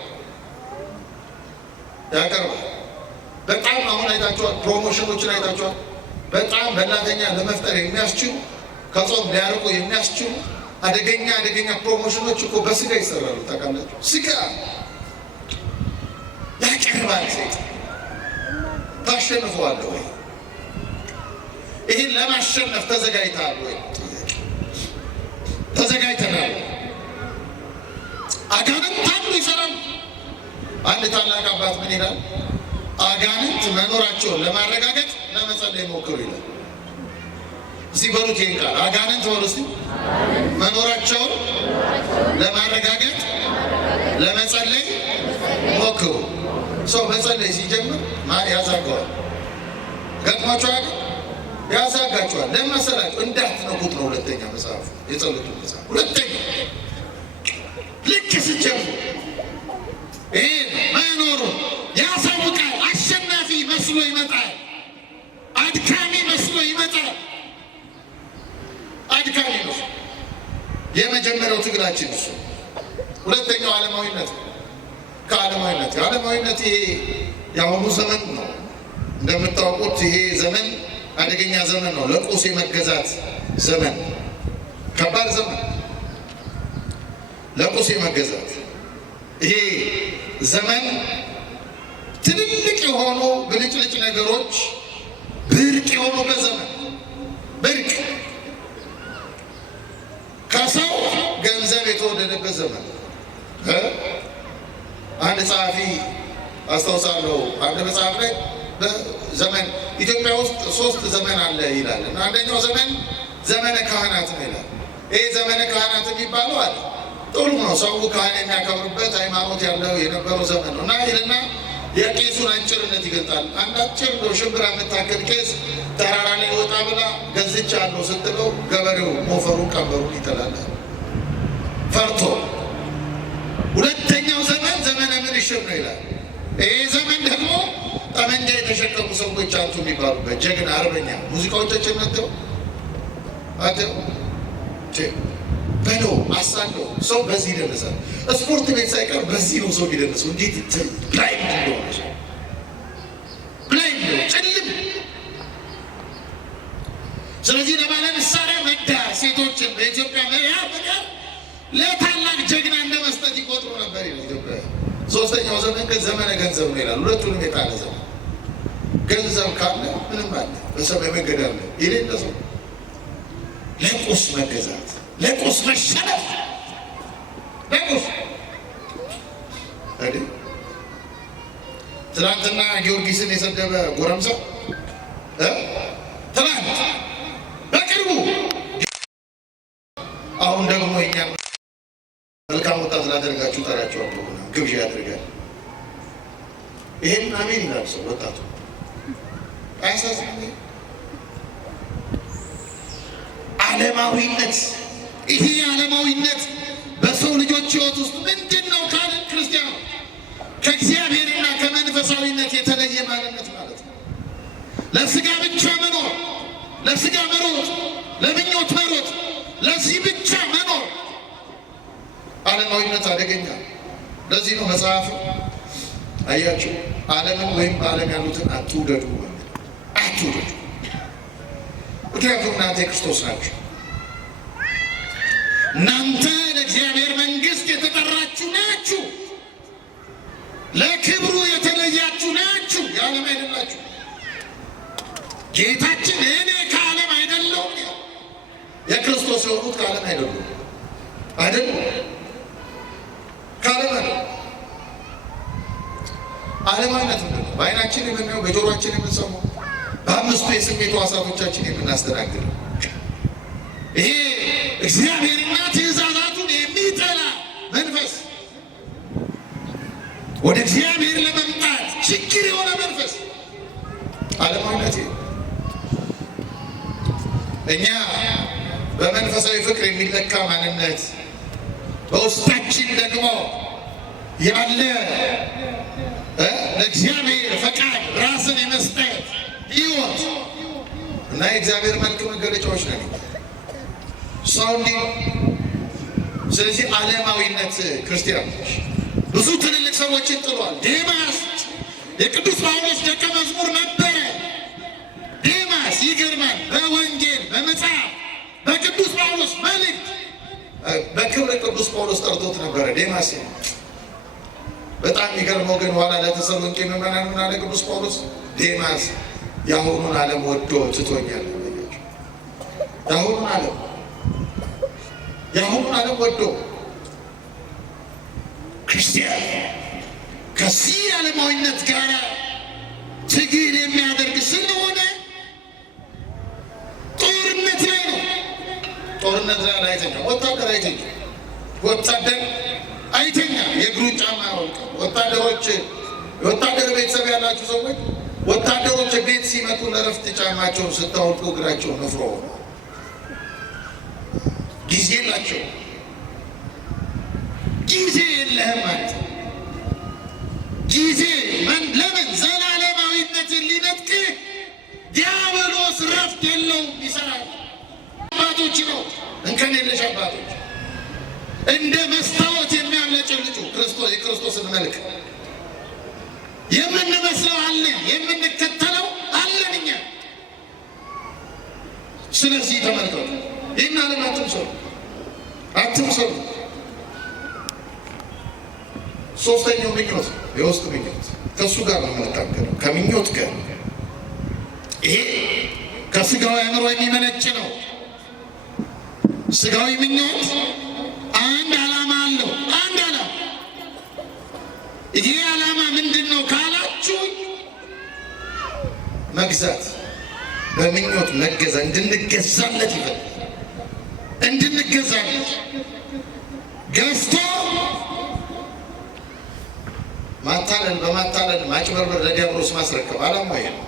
በጣም አሁን አይታችኋል፣ ፕሮሞሽኖችን አይታችኋል። በጣም በእናተኛ ለመፍጠር የሚያስችሉ ከጾም ሊያርቁ የሚያስችሉ አደገኛ ፕሮሞሽኖች እኮ በስጋ ይሰራሉ። ታውቃላችሁ፣ ስጋ ያቀርባል ሰይጣን። ታሸንፈዋለህ ወይ? ይህን ለማሸነፍ ተዘጋጅተሃል ወይ? ተዘጋጅተናል። አጋንንት አሉ ይሰራሉ። አንድ ታላቅ አባት ምን ይላል? አጋንንት መኖራቸውን ለማረጋገጥ ለመጸለይ ሞክሩ ይላል። እዚህ በሉት ይሄን ቃል አጋንንት በሉ እስቲ። መኖራቸውን ለማረጋገጥ ለመጸለይ ሞክሩ። ሰው መጸለይ ሲጀምር ያዛጋዋል። ገጥሟቸው ያገ ያዛጋቸዋል። ለምን መሰላችሁ? እንዳትነኩት ነው። ሁለተኛ መጽሐፍ የጸሎቱ መጽሐፍ ሁለተኛ ልክ ሲጀምሩ ይሄ መኖሩ ያሳውቃል። አሸናፊ መስሎ ይመጣል። አድካሚ መስሎ ይመጣል። አድካሚ ነው። የመጀመሪያው ትግላችን እሱ። ሁለተኛው ዓለማዊነት። ከዓለማዊነት ይሄ የአሁኑ ዘመን ነው። እንደምታውቁት ይሄ ዘመን አደገኛ ዘመን ነው። ለቁስ የመገዛት ዘመን፣ ከባድ ዘመን፣ ለቁስ የመገዛት ይሄ ዘመን ትልልቅ የሆኑ ብልጭልጭ ነገሮች ብርቅ የሆኑበት ዘመን፣ ብርቅ ከሰው ገንዘብ የተወደደበት ዘመን። አንድ ጸሐፊ አስታውሳለሁ፣ አንድ መጽሐፍ ላይ በዘመን ኢትዮጵያ ውስጥ 3 ዘመን አለ ይላል እና አንደኛው ዘመን ዘመነ ካህናት ነው ይላል። ይሄ ዘመነ ካህናት የሚባለው አለ ጥሩ ነው፣ ሰው ካህን የሚያከብርበት ሃይማኖት ያለው የነበረው ዘመን ነው እና ይልና የቄሱን አንጭርነት ይገልጣል። አንድ አጭር ነው ሽምብራ የምታክል ቄስ ተራራ ላይ ወጣ ብላ ገዝቻለሁ ስትለው ገበሬው ሞፈሩን ቀንበሩን ይጥላል ፈርቶ። ሁለተኛው ዘመን ዘመነ ምንሽር ነው ይላል። ይሄ ዘመን ደግሞ ጠመንጃ የተሸከሙ ሰዎች አንቱ የሚባሉበት ጀግና አርበኛ ሙዚቃዎቻችን መጥተው አተው በለው አሳለው ሰው በዚህ ይደርሳል። ስፖርት ቤት ሳይቀር በዚህ ነው ሰው የሚደርሰው። እንዴት ብላይንድ እንደሆነ ብላይንድ ነው፣ ጨልም። ስለዚህ ለባለ ምሳሌ መዳ ሴቶችን በኢትዮጵያ መሪያ በጋር ለታላቅ ጀግና እንደ መስጠት ይቆጥሩ ነበር ይላል ኢትዮጵያ። ሶስተኛው ዘመን ግን ዘመነ ገንዘብ ነው ይላል። ሁለቱንም የጣለ ዘመን። ገንዘብ ካለ ምንም አለ፣ በሰማይ መንገድ አለ። የሌለ ሰው ለቁስ መገዛት፣ ለቁስ መሸነፍ፣ ለቁስ አይደል? ትናንትና ጊዮርጊስን የሰደበ ጎረምሳ ትናንት በቅርቡ አሁን ደግሞ የኛን መልካም ወጣት ላደርጋችሁ ጠራቸዋለሁ ግብዣ ያደርጋል። ይሄን አሜን ይላል ሰው ወጣቱ። አያሳዝንም? ዓለማዊነት፣ ይሄ ዓለማዊነት በሰው ልጆች ሕይወት ውስጥ ምንድን ነው ካልን ክርስቲያኑ ከእግዚአብሔርና ከመንፈሳዊነት የተለየ ማንነት ማለት ነው። ለስጋ ብቻ መኖር፣ ለስጋ መሮጥ፣ ለምኞት መሮጥ፣ ለዚህ ብቻ መኖር ዓለማዊነት አደገኛ። ለዚህ ነው መጽሐፍ አያችሁ ዓለምን ወይም በዓለም ያሉትን አትውደዱ፣ አትውደዱ። ምክንያቱም እናንተ የክርስቶስ ናችሁ። እናንተ ለእግዚአብሔር መንግሥት የተጠራችሁ ናችሁ፣ ለክብሩ የተለያችሁ ናችሁ፣ የዓለም አይደላችሁ። ጌታችን እኔ ከዓለም አይደለሁም፣ የክርስቶስ የሆኑት ከዓለም አይደሉም አይደሉም፣ ከዓለም አይደሉም። ዓለማዊነት ምንድን ነው? በዓይናችን የምናየው፣ በጆሮአችን የምንሰማው፣ በአምስቱ የስሜት ሕዋሳቶቻችን የምናስተናግደው ይሄ እግዚአብሔርና ትእዛዛቱን የሚጠላ መንፈስ፣ ወደ እግዚአብሔር ለመምጣት ችግር የሆነ መንፈስ ዓለማዊነት። እኛ በመንፈሳዊ ፍቅር የሚለካ ማንነት በውስጣችን ደግሞ ያለ ለእግዚአብሔር ፈቃድ ራስን የመስጠት ሕይወት እና የእግዚአብሔር መልክ መገለጫዎች ነን ሰው እንዲህ። ስለዚህ ዓለማዊነት ክርስቲያኖች ብዙ ትልልቅ ሰዎችን ጥሏል። ዴማስ የቅዱስ ጳውሎስ ደቀ መዝሙር ነበረ። ዴማስ ይገርማል። በወንጌል በመጽሐፍ በቅዱስ ጳውሎስ መልእክት በክብር ቅዱስ ጳውሎስ ጠርቶት ነበረ ዴማስ። በጣም የሚገርመው ግን ኋላ ለተሰሎንቄ ምዕመናን ምን አለ ቅዱስ ጳውሎስ? ዴማስ የአሁኑን ዓለም ወዶ ትቶኛል። የአሁኑን ዓለም ወዶ ክርስቲያን ከዚህ ዓለማዊነት ጋር ትግል የሚያደርግ ስለሆነ ጦርነት ላይ ነው። ጦርነት ላይ አይተኛም። ወታደር አይተኛም። ወታደር አይተኛም። የእግሩን ጫማ ያወልቃል። ወታደሮች የወታደር ቤተሰብ ያላችሁ ሰዎች ወታደሮች ቤት ሲመጡ ለረፍት ጫማቸውን ስታወልቁ እግራቸው ነፍሮ ጊዜ የላቸው። ጊዜ የለህም ማለት ጊዜ ለምን ዘላለማዊነትን ሊነጥቅህ ዲያብሎስ ረፍት የለውም፣ ይሰራል። አባቶች ነው እንከን የለሽ አባቶች እንደ መስታወት የሚያብለጨልጩ የክርስቶስን መልክ የምንመስለው አለ፣ የምንከተለው አለን እኛ። ስለዚህ ተመልከቱ፣ ይህን ዓለም አትምሰሉ። ሶስተኛው ምኞት፣ የውስጥ ምኞት። ከእሱ ጋር ነው የምንታገለው፣ ከምኞት ጋር። ይሄ ከስጋዊ አእምሮ የሚመነጭ ነው። ስጋዊ ምኞት አንድ ዓላማ አለው፣ አንድ ዓላማ። ይሄ ዓላማ ምንድን ነው ካላችሁ፣ መግዛት፣ በምኞት መገዛ፣ እንድንገዛለት ይፈልጋል። እንድንገዛለት ገዝቶ ማታለል፣ በማታለል ማጭበርበር፣ ለዲያብሎስ ማስረከብ ዓላማ ይሄ ነው፣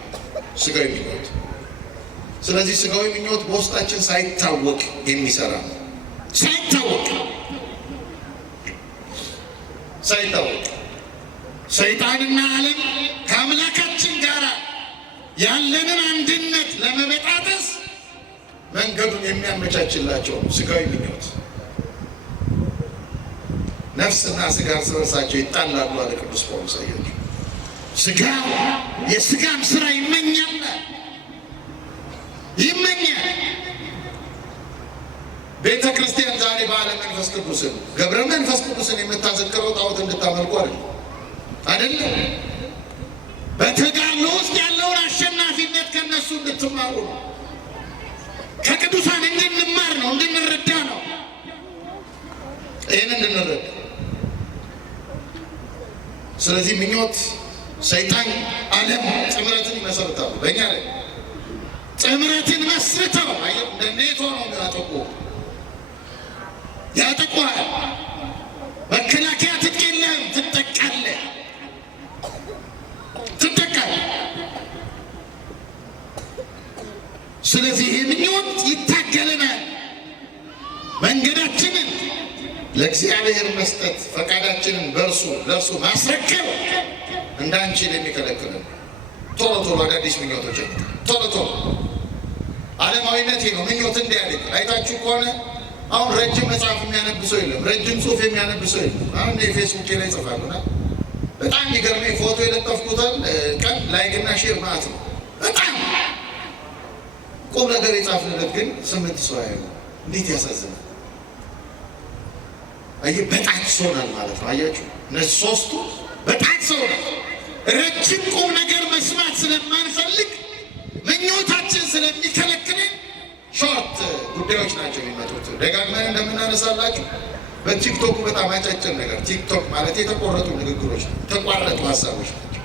ስጋዊ ምኞት። ስለዚህ ስጋዊ ምኞት በውስጣችን ሳይታወቅ የሚሰራ ነው። ሳይታወቅ ሰይጣንና ዓለም ከአምላካችን ጋር ያለንን አንድነት ለመበጣጠስ መንገዱን የሚያመቻችላቸው ስጋዊ ምኞት። ነፍስና ስጋ እርስ በርሳቸው ይጣላሉ አለ ቅዱስ ጳውሎስ። አያችሁ፣ ስጋ የስጋን ስራ ይመኛል። ቤተ ክርስቲያን ዛሬ ባለ መንፈስ ቅዱስን ገብረ መንፈስ ቅዱስን የምታዘክረው ጣዖት እንድታመልኩ አይደለም። በተጋድሎ ውስጥ ያለውን አሸናፊነት ከነሱ እንድትማሩ ነው። ከቅዱሳን እንድንማር ነው፣ እንድንረዳ ነው። ይህን እንድንረዳ። ስለዚህ ምኞት፣ ሰይጣን፣ ዓለም ጥምረትን ይመሰርታሉ። በእኛ ላይ ጥምረትን መስርተው እንደ ኔቶ ነው የሚያጠቁ፣ ያጠቁሃል። መከላከያ ትጥቅ የለህም፣ ትጠቃለህ። ስለዚህ ይህ ምኞት ይታገለናል። መንገዳችንን ለእግዚአብሔር መስጠት፣ ፈቃዳችንን ለእርሱ ማስረከብ እንዳንችል የሚከለክለን ቶሎ ቶሎ አዳዲስ ምኞቶች ቶሎ ዓለማዊነት ነው። ምኞት እንዲያድግ አይታችሁ ከሆነ አሁን ረጅም መጽሐፍ የሚያነብ ሰው የለም፣ ረጅም ጽሑፍ የሚያነብ ሰው የለም። አሁን የፌስቡክ ላይ ይጽፋሉና በጣም የሚገርመኝ ፎቶ የለጠፍኩታል ቀን ላይክና ሼር ማለት ነው። በጣም ቁም ነገር የጻፍንለት ግን 8 ሰው ያየው። እንዴት ያሳዝናል! በጣም ሰውናል ማለት ነው። አያችሁ፣ እነዚህ ሶስቱ በጣም ሰውናል። ረጅም ቁም ነገር መስማት ስለማንፈልግ ምኞታችን ስለሚከለክለን ሾርት ጉዳዮች ናቸው የሚመጡት። ደጋግመን እንደምናነሳላችሁ በቲክቶክ በጣም አጫጭር ነገር፣ ቲክቶክ ማለት የተቆረጡ ንግግሮች፣ የተቋረጡ ሀሳቦች ናቸው።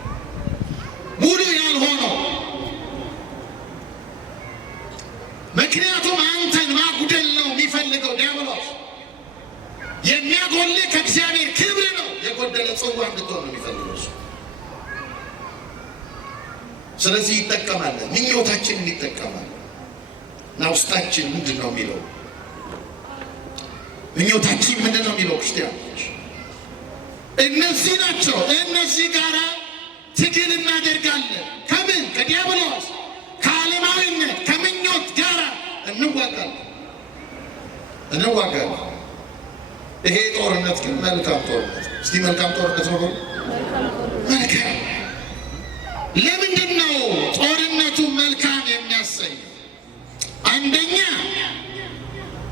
ሙሉ ያልሆነው ምክንያቱም አንተን ማጉደል ነው የሚፈልገው ዲያብሎስ። የሚያጎልህ ከእግዚአብሔር ክብር ነው፣ የጎደለ ጽዋ እንድትሆን ነው የሚፈልገው እሱ። ስለዚህ ይጠቀማል፣ ምኞታችንን ይጠቀማል። እና ውስጣችን ምንድን ነው የሚለው? ምኞታችን ምንድን ነው የሚለው? ክርስቲያኖች እነዚህ ናቸው። እነዚህ ጋራ ትግል እናደርጋለን። ከምን? ከዲያብሎስ፣ ከዓለማዊነት፣ ከምኞት ጋራ እንዋጋለን። ይሄ ጦርነት ግን መልካም ጦርነት። እስቲ መልካም ጦርነት ነው። መልካም ለምንድን ነው ጦርነቱ መልካም የሚያሰኘው? አንደኛ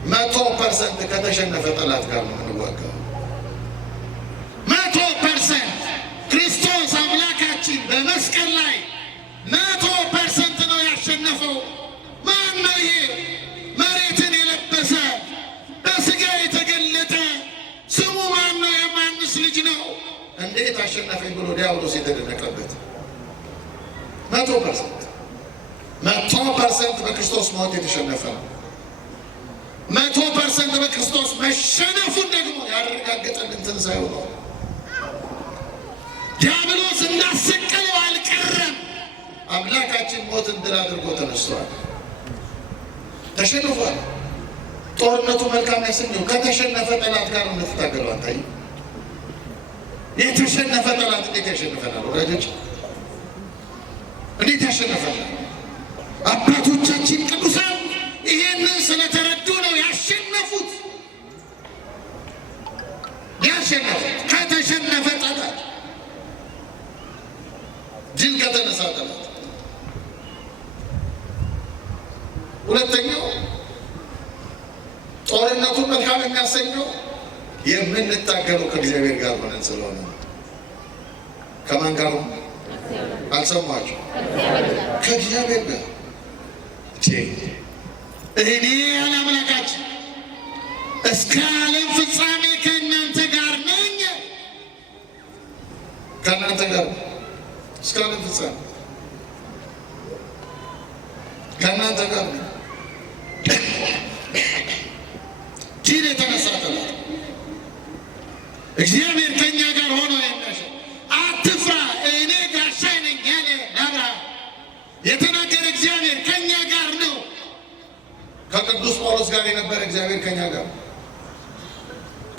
100% ከተሸነፈ ጠላት ጋር ነው የምንዋጋው። 100% ክርስቶስ አምላካችን በመስቀል ላይ 100% ነው ያሸነፈው። ማን ነው ይሄ? መሬትን የለበሰ በስጋ የተገለጠ ስሙ ማን ነው? የማንስ ልጅ ነው? እንዴት አሸነፈኝ ብሎ ዲያብሎስ የተደነቀበት 100% በክርስቶስ ሞት የተሸነፈ ነው። 100% በክርስቶስ መሸነፉን ደግሞ ያረጋገጠልን ትንሣኤው ነው። ዲያብሎስ እንዳሰቀለው አልቀረም። አምላካችን ሞትን ድል አድርጎ ተነስቷል፣ ተሸንፏል። ጦርነቱ መልካም ያሰኘው ከተሸነፈ ጠላት ጋር ነው የምትታገለው። አንታይ የተሸነፈ ጠላት እንዴት ያሸንፈናል? ወዳጆች እንዴት ያሸንፈናል? አባቶቻችን ቅዱሳን ይሄንን ስለተረዱ ነው ያሸነፉት። ከተሸነፈ ጠላት ጦርነቱን መልካም የሚያሰኘው የምንታገለው ከእግዚአብሔር ጋር ሆነን ስለሆነ። ከማን ጋር ነው? አልሰማችሁ? ከእግዚአብሔር ጋር። እኔ አምላካችሁ እስከ ዓለም ፍጻሜ ከእናንተ ጋር ነኝ። ከእናንተ ጋር እስከ ዓለም ፍጻሜ ከእናንተ ጋር ነኝ። ጅል የተነሳ ጠላት እግዚአብሔር ከእኛ ጋር ሆኖ የሚያሸ አትፍራ እኔ ጋሻህ ነኝ ያለ ለአብርሃም የተናገረ እግዚአብሔር ከእኛ ጋር ነው። ከቅዱስ ጳውሎስ ጋር የነበረ እግዚአብሔር ከእኛ ጋር፣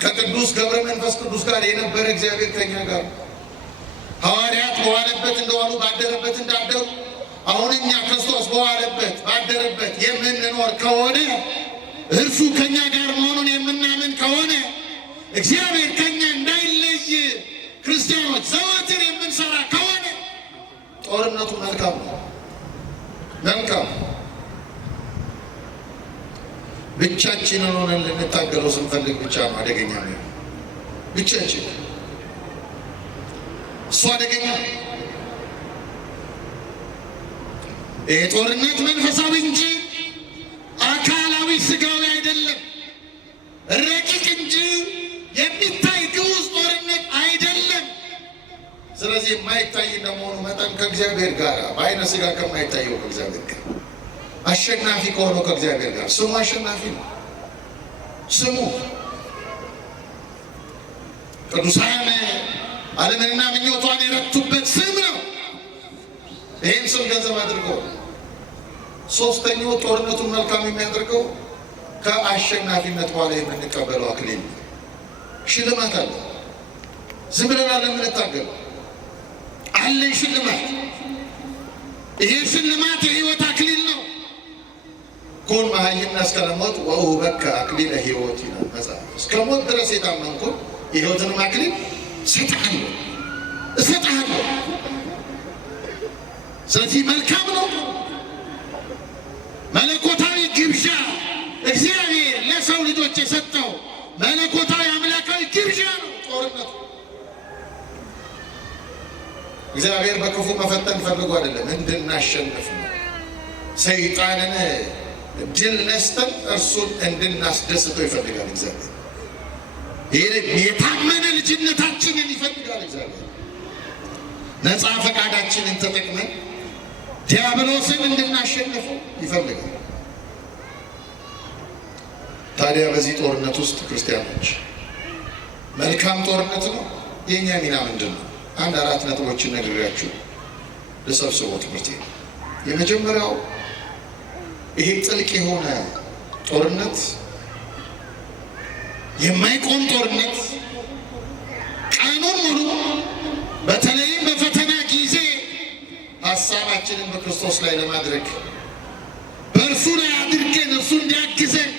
ከቅዱስ ገብረ መንፈስ ቅዱስ ጋር የነበረ እግዚአብሔር ከእኛ ጋር፣ ሐዋርያት በዋለበት እንደዋሉ ባደረበት እንዳደሩ አሁን እኛ ክርስቶስ በዋለበት ባደረበት የምንኖር ከሆነ እርሱ ከእኛ ጋር መሆኑን የምናምን ከሆነ እግዚአብሔር ከእኛ እንዳይለይ ክርስቲያኖች ዘወትር የምንሰራ ከሆነ ጦርነቱ መልካም ነው። መልካም ብቻችንን ሆነን ልንታገለው ስንፈልግ ብቻ ነው አደገኛ ነው። ብቻችን እሱ አደገኛ። ይሄ ጦርነት መንፈሳዊ እንጂ አካላዊ ስጋዊ አይደለም። ረቂቅ እንጂ የሚታይ ግዑዝ ጦርነት አይደለም። ስለዚህ የማይታይ እንደመሆኑ መጠን ከእግዚአብሔር ጋር በአይነ ስጋ ከማይታየው ከእግዚአብሔር ጋር አሸናፊ ከሆነው ከእግዚአብሔር ጋር ስሙ አሸናፊ ነው። ስሙ ቅዱሳን ዓለምንና ምኞቷን የረቱበት ስም ነው። ይህን ስም ገንዘብ አድርገው ሶስተኛው ጦርነቱን መልካም የሚያደርገው ከአሸናፊነት በኋላ የምንቀበለው አክሊል ሽልማት አለ። ዝም ብለን አለ የምንታገለው አለን ሽልማት። ይሄ ሽልማት የህይወት አክሊል ነው። ኩን መሃይምነ እስከ ለሞት ወውህበከ አክሊለ ሕይወት ይላል መጽሐፍ። እስከ ሞት ድረስ የታመንኩት የሕይወትንም አክሊል እሰጥሃለሁ። ስለዚህ መልካም ነው። መለኮታዊ ግብዣ እግዚአብሔር ለሰው ልጆች የሰጠው መለኮታዊ አምላካዊ ግብዣ ነው ጦርነቱ። እግዚአብሔር በክፉ መፈተን ፈልጎ አይደለም፣ እንድናሸንፍ ነው። ሰይጣንን ድል ነስተን እርሱን እንድናስደስተው ይፈልጋል እግዚአብሔር። የታመነ ልጅነታችንን ይፈልጋል እግዚአብሔር። ነፃ ፈቃዳችንን ተጠቅመን ዲያብሎስን እንድናሸንፈው ይፈልጋል። ታዲያ በዚህ ጦርነት ውስጥ ክርስቲያኖች መልካም ጦርነት ነው። የእኛ ሚና ምንድን ነው? አንድ 4 ነጥቦችን ነግሬያችሁ ልሰብስበው ትምህርት። የመጀመሪያው ይሄ ጥልቅ የሆነ ጦርነት፣ የማይቆም ጦርነት፣ ቀኑን ሙሉ በተለይም በፈተና ጊዜ ሀሳባችንን በክርስቶስ ላይ ለማድረግ በእርሱ ላይ አድርገን እርሱ እንዲያግዘን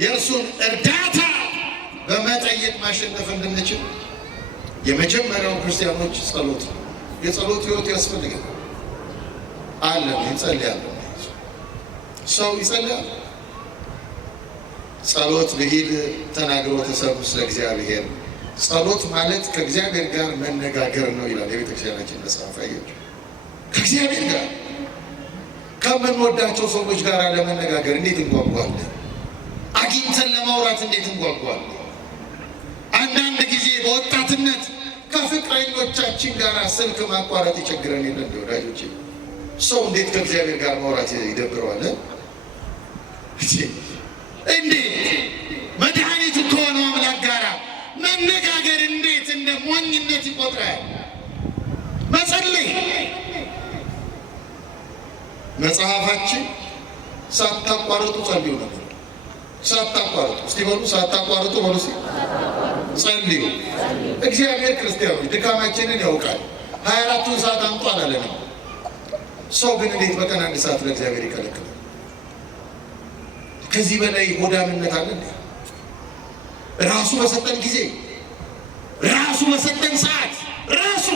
የእርሱን እርዳታ በመጠየቅ ማሸነፍ እንድንችል የመጀመሪያው ክርስቲያኖች ጸሎት ነው። የጸሎት ሕይወት ያስፈልጋል። አለን እንጸልያለን። ሰው ይጸልያል። ጸሎት ብሂል ተናግሮ ተሰብእ ምስለ እግዚአብሔር። ጸሎት ማለት ከእግዚአብሔር ጋር መነጋገር ነው ይላል የቤተክርስቲያናችን መጽሐፍ። አያችሁ፣ ከእግዚአብሔር ጋር ከምንወዳቸው ሰዎች ጋር ለመነጋገር እንዴት እንጓጓለን! አግኝተን ለማውራት እንዴት እንጓጓለን! አንዳንድ ጊዜ በወጣትነት ከፍቅረኞቻችን ጋር ስልክ ማቋረጥ ይቸግረን የለ እንደ ወዳጆቼ? ሰው እንዴት ከእግዚአብሔር ጋር ማውራት ይደብረዋል? እንዴት መድኃኒቱ ከሆነው አምላክ ጋር መነጋገር እንዴት እንደ ሞኝነት ይቆጥራል? መጸለይ መጽሐፋችን ሳታቋርጡ ጸልዩ ነበር። ሳታቋርጡ እስቲ በሉ፣ ሳታቋርጡ በሉ እስቲ ጸልዩ። እግዚአብሔር ክርስቲያኖች ድካማችንን ያውቃል። 24ቱን ሰዓት አምጡ አላለንም። ሰው ግን እንዴት በቀን 1 ሰዓት ለእግዚአብሔር ይከለክላል? ከዚህ በላይ ሆዳምነት አለ እንዴ? ራሱ በሰጠን ጊዜ፣ ራሱ በሰጠን ሰዓት፣ ራሱ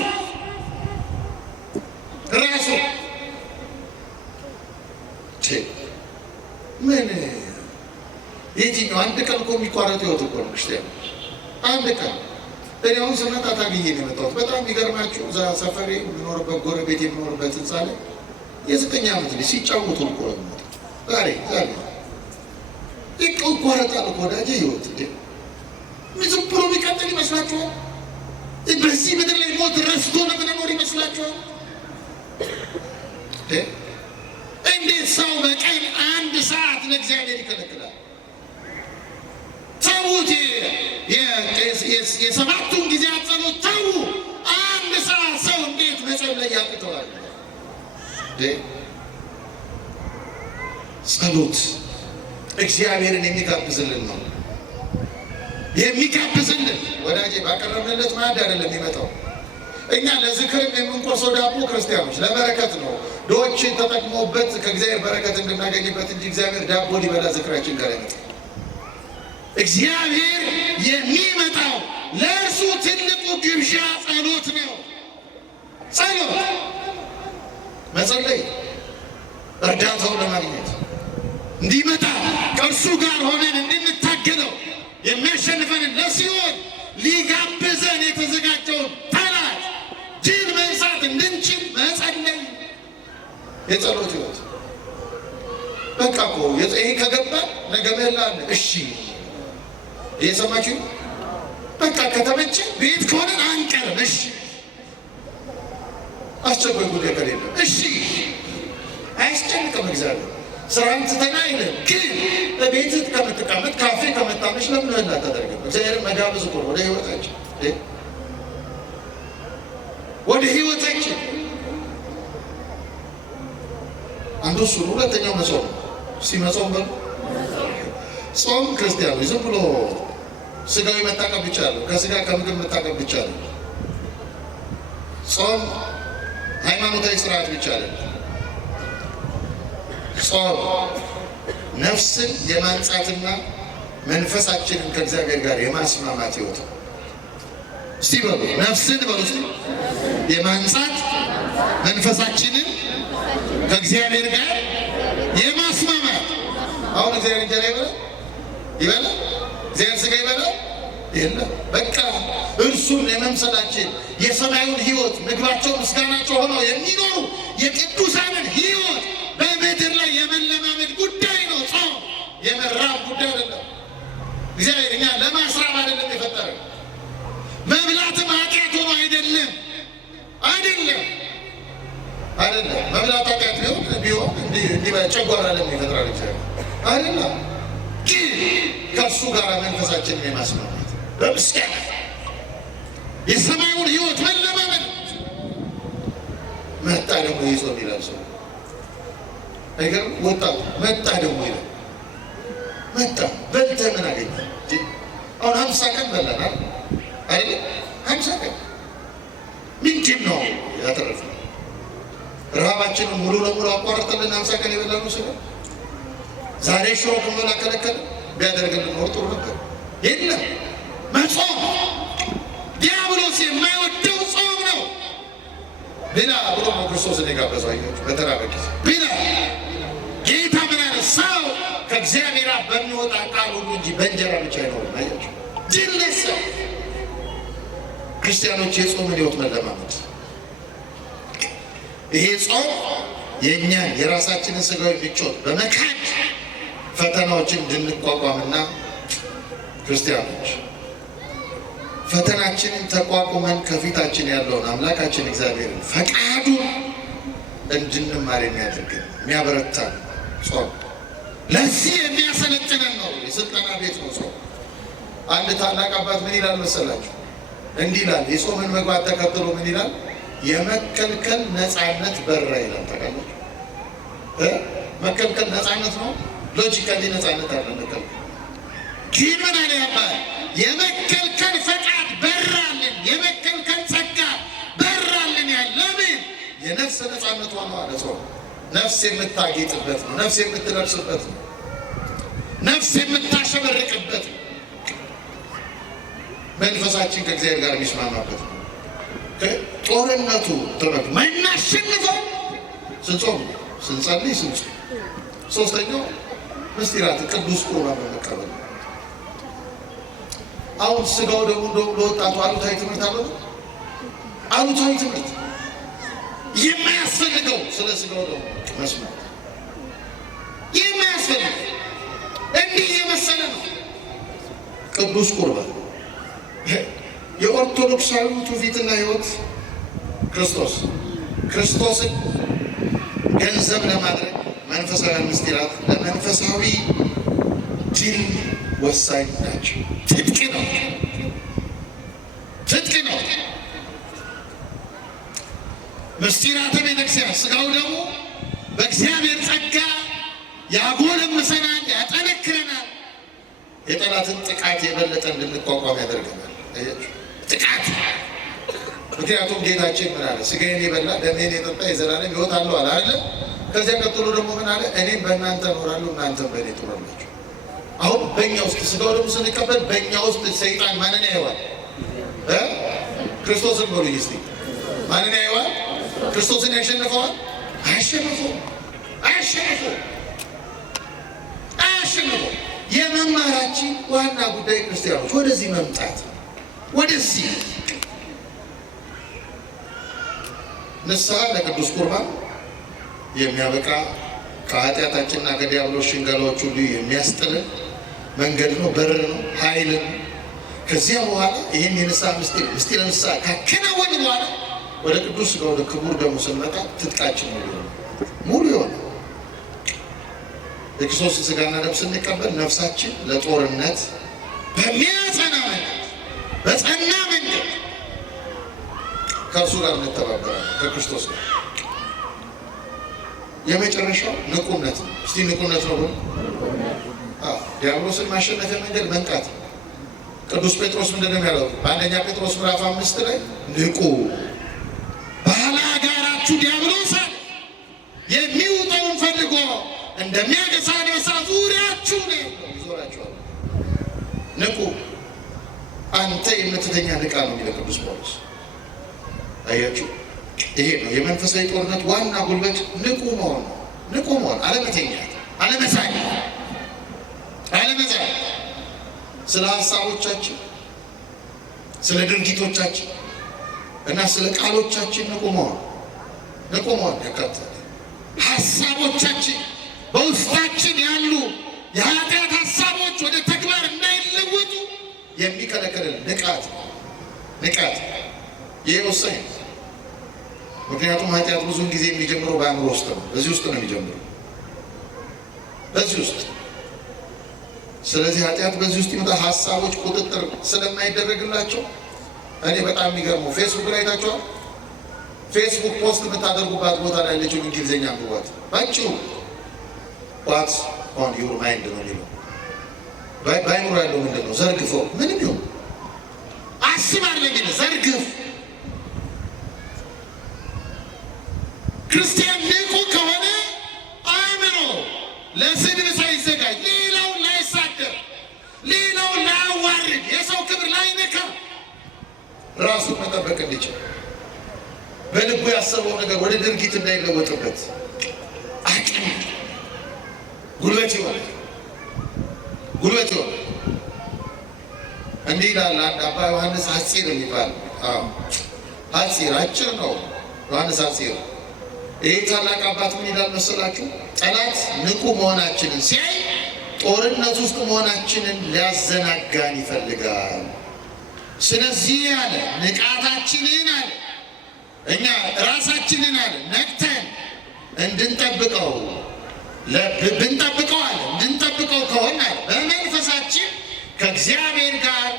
ምን የትኛው አንድ ቀን እኮ የሚቋረጥ ህይወት እኮ ነው ክርስቲያን። አንድ ቀን እኔ አሁን ስመጣ ታግዬ ነው የመጣሁት። በጣም የሚገርማችሁ እዛ ሰፈሬ የምኖርበት ጎረቤት የሚኖርበት ህንፃ ላይ የ9 ዓመት ልጅ ሲጫወቱ እኮ ነው ዛሬ ይቋረጣል እኮ ወዳጄ ህይወት እንዴ! ዝም ብሎ የሚቀጥል ይመስላችኋል? በዚህ ምድር ላይ ሞት ረስቶ ለምንኖር ይመስላችኋል? እንዴት ሰው በቀን 1 ሰዓት ለእግዚአብሔር ይከለክላል? ተዉት። የሰባቱን ጊዜያት ጸሎት ተዉ። 1 ሰዓት ሰው እንዴት መጸለይ ያቅተዋል? ጸሎት እግዚአብሔርን የሚጋብዝልን ነው። የሚጋብዝልን ወዳጄ ባቀረብንለት ማዕድ አይደለም የሚመጣው። እኛ ለዝክርም የምንቆርሰው ዳቦ ክርስቲያኖች ለበረከት ነው። ድሆችን ተጠቅመውበት ከእግዚአብሔር በረከት እንድናገኝበት እንጂ እግዚአብሔር ዳቦ ሊበላ ዝክራችን ጋር አይመጣም። እግዚአብሔር የሚመጣው ለእርሱ ትልቁ ግብዣ ጸሎት ነው። ጸሎት መጸለይ እርዳታውን ለማግኘት እንዲመጣ ከእርሱ ጋር ሆነን እንድንታገለው የሚያሸንፈንን ለሲኦል ሊጋብዘን የተዘጋጀውን ጠላት ጅል መንሳት እንድንችል መጸለይ የጸሎት ህይወት። በቃ እኮ ይሄ ከገባ ነገ መላለ እሺ እየሰማችሁ በቃ ከተመቸ ቤት ከሆነን አንቀርም። እሺ አስቸኳይ ጉዳይ ከሌለ እሺ አያስጨንቅም እግዚአብሔር። ስራን ትተና አይልም። ግን በቤትህ ከምትቀመጥ ካፌ ከመታመሽ ለምን ወላ ታደርገው? እግዚአብሔርን መጋበዝ እኮ ወደ ህይወታችን ወደ ህይወታችን አንዱ እሱ ነው። ሁለተኛው መጾም ሲመጾም በሉ ጾም ክርስቲያኑ ዝም ብሎ ስጋዊ መታቀብ ብቻ አለው። ከስጋ ከምግብ መታቀብ ብቻ አለው። ጾም ሃይማኖታዊ ስርዓት ብቻ አለው። ጾም ነፍስን የማንጻትና መንፈሳችንን ከእግዚአብሔር ጋር የማስማማት ህይወት ነው። እስቲ በሉ ነፍስን በሉ እስቲ የማንጻት መንፈሳችንን ከእግዚአብሔር ጋር የማስማማት። አሁን እግዚአብሔር እንጀራ ይበላል? እግዚአብሔር ስጋ ይበላል? የለም። በቃ እርሱን የመምሰላችን የሰማዩን ህይወት ምግባቸው ምስጋናቸው ሆነው የሚኖሩ የቅዱሳንን ህይወት በምድር ላይ የመለማመድ ጉዳይ ነው። ጾም የመራብ ጉዳይ አይደለም። እግዚአብሔር እኛ ለማስራብ አይደለም የፈጠረን። መብላትም ኃጢአት ሆኖ አይደለም መብላት ኃጢአት ቢሆን እንዲህ ጨጓራ ለምን ይፈጥራል እግዚአብሔር? አይደለም። ግን ከእርሱ ጋር መንፈሳችንን የማስማማት በምስጋና የሰማዩን ህይወት መለማመድ። መጣ ደግሞ ይዞ ይላል ሰው ነገር ወጣቱ መጣ ደግሞ ይላል። መጣ በልተህ ምን አገኘ? አሁን 50 ቀን በላናል አይደል? 50 ቀን ምንድን ነው ያተረፍነው? ረሃባችንን ሙሉ ለሙሉ አቋርጠልን 50 ቀን የበላነው ስለ ዛሬ ሽሮ ከመላ ከለከለ ቢያደርግልን ኖር ጥሩ ነበር። የለም መጾም ዲያብሎስ የማይወደው ጾም ነው። ብላ ብሎ ክርስቶስን የጋበዘው አያችሁ። በተራበ ጊዜ ብላ ጌታ ምን አለ? ሰው ከእግዚአብሔር አፍ በሚወጣ ቃል ሁሉ እንጂ በእንጀራ ብቻ አይኖርም። አያችሁ። ጅልስ ክርስቲያኖች የጾምን ህይወት መለማመድ። ይሄ ጾም የእኛ የራሳችንን ስጋዊ ምቾት በመካድ ፈተናዎችን እንድንቋቋምና ክርስቲያኖች ፈተናችንን ተቋቁመን ከፊታችን ያለውን አምላካችን እግዚአብሔርን ፈቃዱን እንድንማር የሚያደርገን የሚያበረታን ጾም፣ ለዚህ የሚያሰለጥነን ነው። የስልጠና ቤት ነው ጾም። አንድ ታላቅ አባት ምን ይላል መሰላችሁ? እንዲህ ይላል። የጾምን መግባት ተከትሎ ምን ይላል? የመከልከል ነፃነት በራ ይላል። ታውቃላችሁ? መከልከል ነፃነት ነው። ሎጂካሊ ነፃነት አለ። መከልከል ግን ምን አለ ያባል? የመከልከል ፈቃድ በራልን፣ የመከልከል ጸጋ በራልን። ያለምን የነፍስ ነፃነት ሆኖ አለ ጾም። ነፍስ የምታጌጥበት ነው። ነፍስ የምትለብስበት ነው። ነፍስ የምታሸበርቅበት ነው። መንፈሳችን ከእግዚአብሔር ጋር የሚስማማበት ነው። ጦርነቱ ተመክ ማይናሸንፈው ስንጾም፣ ስንጸልይ፣ ስንጾም። ሶስተኛው ምስጢራት ቅዱስ ቁርባን በመቀበል አሁን ስጋው ደግሞ ለወጣቱ አሉታዊ ትምህርት አለው። አሉታዊ ትምህርት የማያስፈልገው ስለ ስጋው ደግሞ መስማት የማያስፈልገው እንዲህ የመሰለ ነው ቅዱስ ቁርባን። የኦርቶዶክሳዊ ትውፊትና ሕይወት ክርስቶስን ገንዘብ ለማድረግ መንፈሳዊ ምስጢራት ለመንፈሳዊ ድል ወሳኝ ናቸው። ትጥቅ ነው። ምስጢራተ ቤተክርስቲያን ስጋው ደግሞ በእግዚአብሔር ጸጋ ያጎለምሰናል፣ ያጠነክረናል። የጠላትን ጥቃት የበለጠ እንድንቋቋም ያደርገናል። ጥቃት ምክንያቱም ጌታችን ምን አለ? ስጋዬን የበላ ደሜን የጠጣ የዘላለም ሕይወት አለው አለ አይደል? ከዚያ ቀጥሎ ደግሞ ምን አለ? እኔም በእናንተ እኖራለሁ እናንተም በእኔ ትኖራላችሁ። አሁን በእኛ ውስጥ ስጋው ደግሞ ስንቀበል በእኛ ውስጥ ሰይጣን ማንን ያየዋል? ክርስቶስን በሉ እስቲ። ማንን ያየዋል? ክርስቶስን ያሸንፈዋል? አያሸንፈው። የመማራችን ዋና ጉዳይ ክርስቲያኖች ወደዚህ መምጣት፣ ወደዚህ ንስሐ ለቅዱስ ቁርባን የሚያበቃ ከኃጢአታችንና ከዲያብሎስ ሽንገላዎች ሁሉ የሚያስጥልን መንገድ ነው፣ በር ነው፣ ኃይል ነው። ከዚያ በኋላ ይህን የንስሐ ምስጢረ ንስሐ ካከናወን በኋላ ወደ ቅዱስ ሥጋ ወደ ክቡር ደሙ ስንመጣ ትጥቃችን ሙሉ የሆነ የክርስቶስን ሥጋና ደም ስንቀበል ነፍሳችን ለጦርነት በሚያጸና መንገድ በጸና መንገድ ከእርሱ ጋር እንተባበራለን፣ ከክርስቶስ ጋር። የመጨረሻው ንቁነት ነው። እስቲ ንቁነት ነው ብሎ ዲያብሎስን ማሸነፊያ መንገድ መንቃት። ቅዱስ ጴጥሮስ ምንድን ነው ያለው? በአንደኛ ጴጥሮስ ምዕራፍ 5 ላይ ንቁ ባላጋራችሁ ዲያብሎስ የሚውጠውን ፈልጎ እንደሚያገሳ አንበሳ ዙሪያችሁን ይዞራችኋል። ንቁ፣ አንተ የምትተኛ ንቃ ነው የሚለው ቅዱስ ጳውሎስ። አያችሁ፣ ይሄ ነው የመንፈሳዊ ጦርነት ዋና ጉልበት። ንቁ መሆን፣ አለመተኛት፣ አለመሳይ። ስለ ሀሳቦቻችን፣ ስለ ድርጊቶቻችን እና ስለ ቃሎቻችን ንቁ መሆን ያካትታል። ሀሳቦቻችን በውስጣችን ያሉ የኃጢአት ሀሳቦች ወደ ተግባር እንዳይለወጡ የሚከለክልን ንቃት። ይህ ወሳኝ ነው። ምክንያቱም ኃጢአት ብዙውን ጊዜ የሚጀምረው በአእምሮ ውስጥ ነው። በዚህ ውስጥ ነው የሚጀምረው፣ በዚህ ውስጥ። ስለዚህ ኃጢአት በዚህ ውስጥ ይመጣ። ሀሳቦች ቁጥጥር ስለማይደረግላቸው እኔ በጣም የሚገርመው ፌስቡክ ላይ አይታችኋል። ፌስቡክ ፖስት የምታደርጉባት ቦታ ላይ ያለችው እንግሊዝኛ አንብቧት። ባጭሩ ዋትስ ኦን ዩር ማይንድ ነው የሚለው። በአይምሮ ያለው ምንድን ነው? ዘርግፈው፣ ምንም ይሁን አስባለሁ የሚል ዘርግፍ። ክርስቲያን ንቁ ከሆነ አእምሮ ለስድብ ሳይዘጋጅ፣ ሌላውን ላይሳደብ፣ ሌላውን ላያዋርድ፣ የሰው ክብር ላይነካ ራሱን መጠበቅ እንዲችል በልቡ ያሰበው ነገር ወደ ድርጊት እንዳይለወጥበት አቅም ጉልበት ይሆናል። እንዲህ ይላል አንድ አባ ዮሐንስ ሐጺር የሚባል ሐጺር አጭር ነው። ዮሐንስ ሐጺር ይህ ታላቅ አባት ምን ይላል መሰላችሁ? ጠላት ንቁ መሆናችንን ሲያይ ጦርነት ውስጥ መሆናችንን ሊያዘናጋን ይፈልጋል። ስለዚህ አለ ንቃታችንን አለ እኛ ራሳችንን አለ ነቅተን እንድንጠብቀው ብንጠብቀው አለ እንድንጠብቀው ከሆነ በመንፈሳችን ከእግዚአብሔር ጋር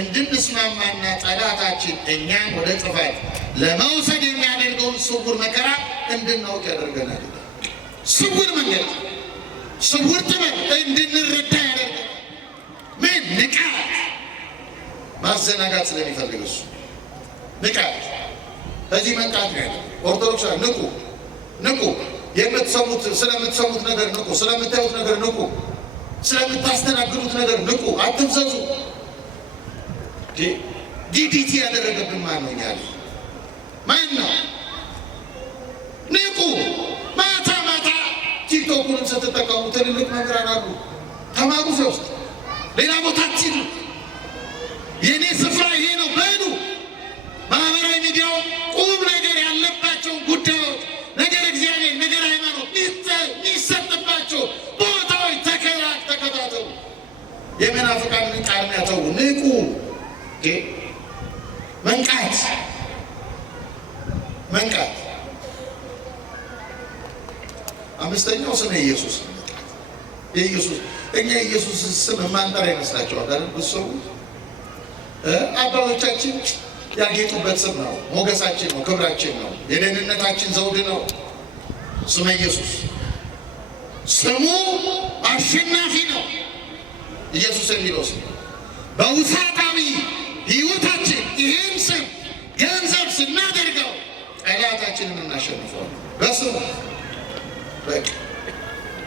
እንድንስማማና ጠላታችን እኛን ወደ ጥፋት ለመውሰድ የሚያደርገውን ስውር መከራ እንድናውቅ ያደርገናል። ስውር መንገድ፣ ስውር ጥበብ እንድንረዳ ያደርገናል። ምን ንቃት፣ ማዘናጋት ስለሚፈልግ እሱ ንቃት። በዚህ መንቃት ነው ያለው። ኦርቶዶክስ ንቁ። ስለምትሰሙት ነገር ንቁ። ስለምታዩት ነገር ንቁ። ስለምታስተናግዱት ነገር ንቁ። አትብዘዙ። ዲዲቲ ያደረገብን ማን ነው? ያለ ማን ነው? ንቁ። ማታ ቲክቶኩንም ስትጠቀሙ ትልልቅ መምህራን አሉ። ተማሩ ውስጥ ሌላ ቦታ አትሂዱ። የኔ ስፍራ ይሄ ነው በሉ። ማህበራዊ ሚዲያው ቁም ነገር ያለባቸውን ጉዳዮች፣ ነገር እግዚአብሔር፣ ነገር ሃይማኖት የሚሰጥባቸው ቦታዎች ተከታተሉ። የመናፍቃንን ቃርሚያ ተዉ፣ ንቁ። መንቃት። አምስተኛው ስለ ኢየሱስ የኢየሱስ እኛ ኢየሱስ ስም ማንጠራ ይመስላችኋል አይደል? ብዙ አባቶቻችን ያጌጡበት ስም ነው። ሞገሳችን ነው፣ ክብራችን ነው፣ የደህንነታችን ዘውድ ነው። ስመ ኢየሱስ ስሙ አሸናፊ ነው። ኢየሱስ የሚለው ስም በውሳጣዊ ሕይወታችን ይህን ስም ገንዘብ ስናደርገው ጠላታችንን እናሸንፈዋለን በስሙ።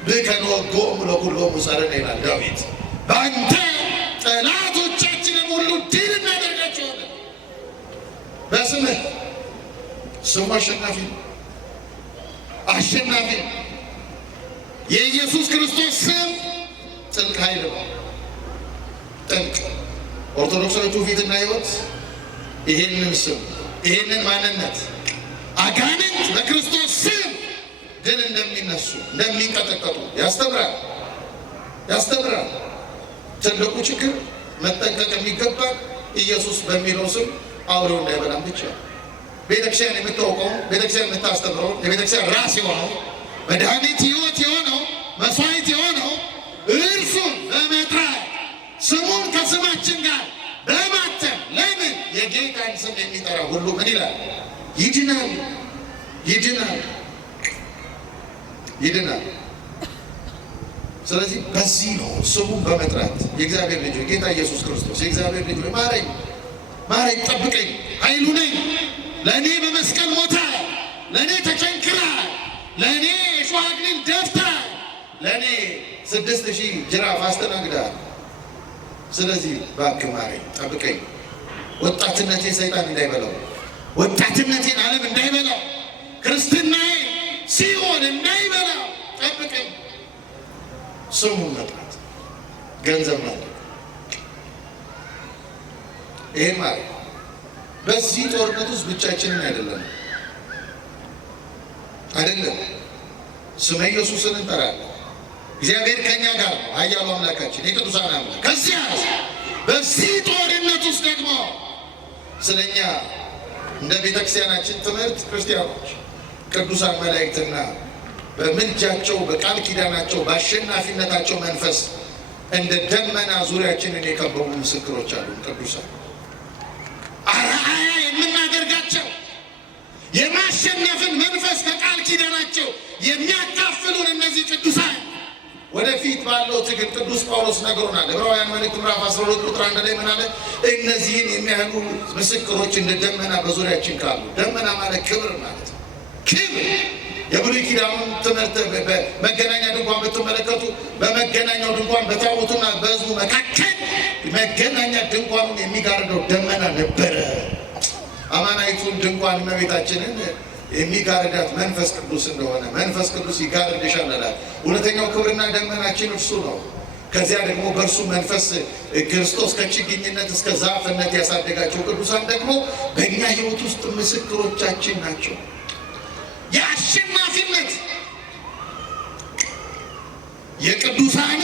ብከንወጎሙ ለኵሎሙ ጸርነ ይላል ዳዊት። በአንተ ጠላቶቻችንን ሁሉ ድል እናደርጋቸዋለን በስምህ። ስሙ አሸናፊ ነው። የኢየሱስ ክርስቶስ ስም ጥልቅ ኃይል ነው። ጥልቅ ኦርቶዶክሳዊ ትውፊትና ሕይወት ይሄንን ስም ይሄንን ማንነት አጋንንት በክርስቶስ ስም ድል እንደሚነሱ እንደሚንቀጠቀጡ ያስተምራል። ትልቁ ችግር መጠንቀቅ የሚገባል ኢየሱስ በሚለው ስም አውሬው እንዳይበላም ብቻ። ቤተክርስቲያን የምታውቀው ቤተክርስቲያን የምታስተምረው የቤተክርስቲያን ራስ የሆነው መድኃኒት ሕይወት የሆነው መስዋዕት የሆነው እርሱን በመጥራት ስሙን ከስማችን ጋር በማተም ለምን የጌታን ስም የሚጠራ ሁሉ ምን ይላል? ይድናል። ስለዚህ በዚህ ነው ስሙን በመጥራት የእግዚአብሔር ልጅ ጌታ ኢየሱስ ክርስቶስ የእግዚአብሔር ልጅ ማረኝ፣ ጠብቀኝ፣ ኃይሉ ነኝ፣ ለእኔ በመስቀል ሞታ፣ ለእኔ ተቸንክራ፣ ለእኔ የሾህ አክሊል ደፍታ፣ ለእኔ 6000 ጅራፍ አስተናግዳ። ስለዚህ እባክህ ማረኝ፣ ጠብቀኝ፣ ወጣትነቴን ሰይጣን እንዳይበላው፣ ወጣትነቴን ዓለም እንዳይበላው፣ ክርስትናዬ ሲሆን እንዳይበላው ጠብቀኝ። ስሙን መጥራት ገንዘብ ማለት ይሄን ማለት በዚህ ጦርነት ውስጥ ብቻችንን አይደለም። ስመ ኢየሱስን እንጠራለን። እግዚአብሔር ከኛ ጋር ነው፣ ኃያሉ አምላካችን የቅዱሳን አምላክ። ከዚያ በዚህ ጦርነት ውስጥ ደግሞ ስለኛ እንደ ቤተክርስቲያናችን ትምህርት ክርስቲያኖች ቅዱሳን መላእክትና በምልጃቸው በቃል ኪዳናቸው በአሸናፊነታቸው መንፈስ እንደ ደመና ዙሪያችንን የከበቡ ምስክሮች አሉ። ቅዱሳን አርአያ የምናደርጋቸው የማሸነፍን መንፈስ ከቃል ኪዳናቸው የሚያካፍሉን እነዚህ ቅዱሳን ወደፊት ባለው ትግል ቅዱስ ጳውሎስ ነግሮናል። ዕብራውያን መልእክት ምዕራፍ 12 ቁጥር 1 ላይ ምን አለ? እነዚህን የሚያህሉ ምስክሮች እንደ ደመና በዙሪያችን ካሉ። ደመና ማለት ክብር ማለት ነው። ክብር የብሉይ ኪዳኑን ትምህርት በመገናኛ ድንኳን ብትመለከቱ በመገናኛው ድንኳን በታቦቱና በሕዝቡ መካከል መገናኛ ድንኳኑን የሚጋርደው ደመና ነበረ። አማናዊቱን ድንኳን እመቤታችንን የሚጋርዳት መንፈስ ቅዱስ እንደሆነ መንፈስ ቅዱስ ይጋርድሻል አላት። እውነተኛው ክብርና ደመናችን እርሱ ነው። ከዚያ ደግሞ በእርሱ መንፈስ ክርስቶስ ከችግኝነት እስከ ዛፍነት ያሳደጋቸው ቅዱሳን ደግሞ በእኛ ሕይወት ውስጥ ምስክሮቻችን ናቸው። የአሸናፊነት የቅዱሳኑ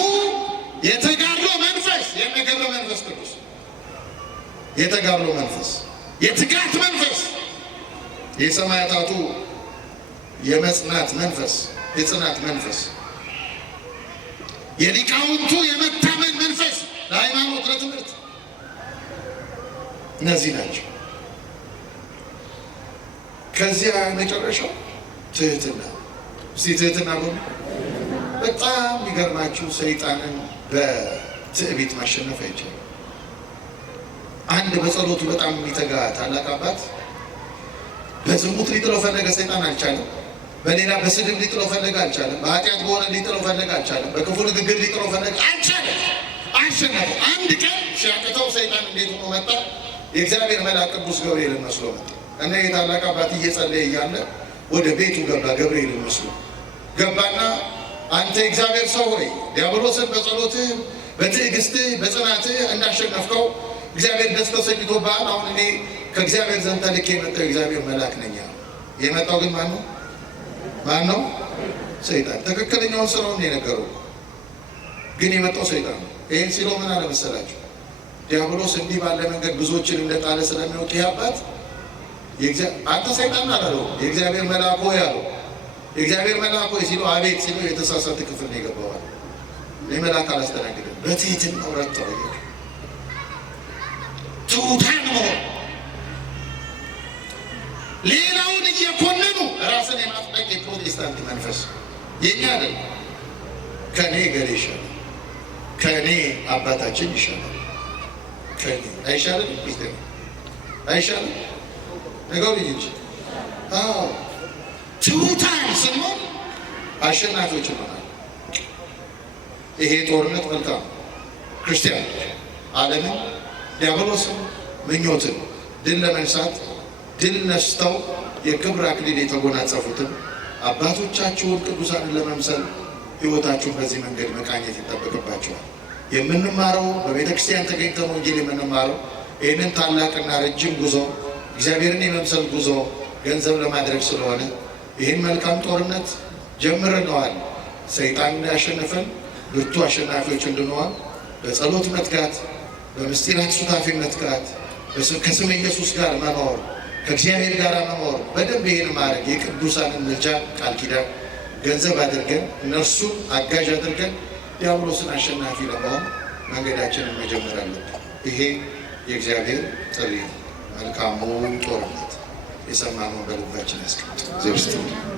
የተጋድሎ መንፈስ የነገረ መንፈስ ቅዱስ የተጋድሎ መንፈስ የትጋት መንፈስ የሰማያታቱ የመጽናት መንፈስ የጽናት መንፈስ የሊቃውንቱ የመታመን መንፈስ ለሃይማኖት ለትምህርት እነዚህ ናቸው። ከዚያ መጨረሻው ትህትና። እስቲ ትህትና በጣም የሚገርማችሁ ሰይጣንን በትዕቢት ማሸነፍ አይቻልም። አንድ በጸሎቱ በጣም የሚተጋ ታላቅ አባት በዝሙት ሊጥለው ፈለገ፣ ሰይጣን አልቻለም። በሌላ በስድብ ሊጥለው ፈለገ፣ አልቻለም። በኃጢአት በሆነ ሊጥለው ፈለገ፣ አልቻለም። በክፉ ንግግር ሊጥለው ፈለገ፣ አልቻለም። አሸነፈ። አንድ ቀን ሲያቅተው ሰይጣን እንዴት ሆኖ መጣ? የእግዚአብሔር መልአክ ቅዱስ ገብርኤልን መስሎ መጣ እና የታላቅ አባት እየጸለየ እያለ ወደ ቤቱ ገባ። ገብርኤልን መስሎ ገባና አንተ እግዚአብሔር ሰው ሆይ ዲያብሎስን በጸሎትህ በትዕግስትህ በጽናትህ እንዳሸነፍከው እግዚአብሔር ደስ ተሰኝቶብሃል። አሁን እኔ ከእግዚአብሔር ዘንድ ተልኬ የመጣው እግዚአብሔር መልአክ ነኝ። የመጣው ግን ማን ነው? ማን ነው? ሰይጣን። ትክክለኛውን ስራውን የነገረው ግን የመጣው ሰይጣን ነው። ይህን ሲለው ምን አለ መሰላችሁ? ዲያብሎስ እንዲህ ባለ መንገድ ብዙዎችን እንደጣለ ስለሚያውቅ ይህ አባት አንተ ሰይጣን አላለው፣ የእግዚአብሔር መልአክ ሆይ አለው። የእግዚአብሔር መልአክ ሆይ ሲለው አቤት ሲለው የተሳሳተ ክፍል ነው የገባዋል። እኔ መልአክ አላስተናግድም፣ በትህትና ረታው። ትሑታን መሆን ሌላውን እየኮነኑ ራስን የማጥበቅ የፕሮቴስታንት መንፈስ የኛ አይደለም። ከኔ ገሌ ይሻላል፣ ከኔ አባታችን ይሻላል፣ ከኔ አይሻልም? ክርስቲያን አይሻልም? ነገሩኝ እንጂ። አዎ ትሑታን ስንሆን አሸናፊዎች እንሆናለን። ይሄ ጦርነት መልካም ክርስቲያን ዓለምን ዲያብሎስን ምኞትን ድል ለመንሳት ድል ነስተው የክብር አክሊል የተጎናጸፉትን አባቶቻችሁን ቅዱሳንን ለመምሰል ሕይወታችሁን በዚህ መንገድ መቃኘት ይጠበቅባቸዋል። የምንማረው በቤተ ክርስቲያን ተገኝተን ወንጌል የምንማረው ይህንን ታላቅና ረጅም ጉዞ እግዚአብሔርን የመምሰል ጉዞ ገንዘብ ለማድረግ ስለሆነ ይህን መልካም ጦርነት ጀምረነዋል። ሰይጣን እንዳያሸንፈን ብርቱ አሸናፊዎች እንድንሆን በጸሎት መትጋት፣ በምስጢራት ሱታፌ መትጋት፣ ከስመ ኢየሱስ ጋር መኖር፣ ከእግዚአብሔር ጋር መኖር፣ በደንብ ይህን ማድረግ የቅዱሳንን ምልጃ ቃል ኪዳን ገንዘብ አድርገን እነርሱን አጋዥ አድርገን ዲያብሎስን አሸናፊ ለመሆን መንገዳችንን መጀመር አለብን። ይሄ የእግዚአብሔር ጥሪ መልካሙ ጦርነት የሰማነውን በልባችን ያስቀምጥ።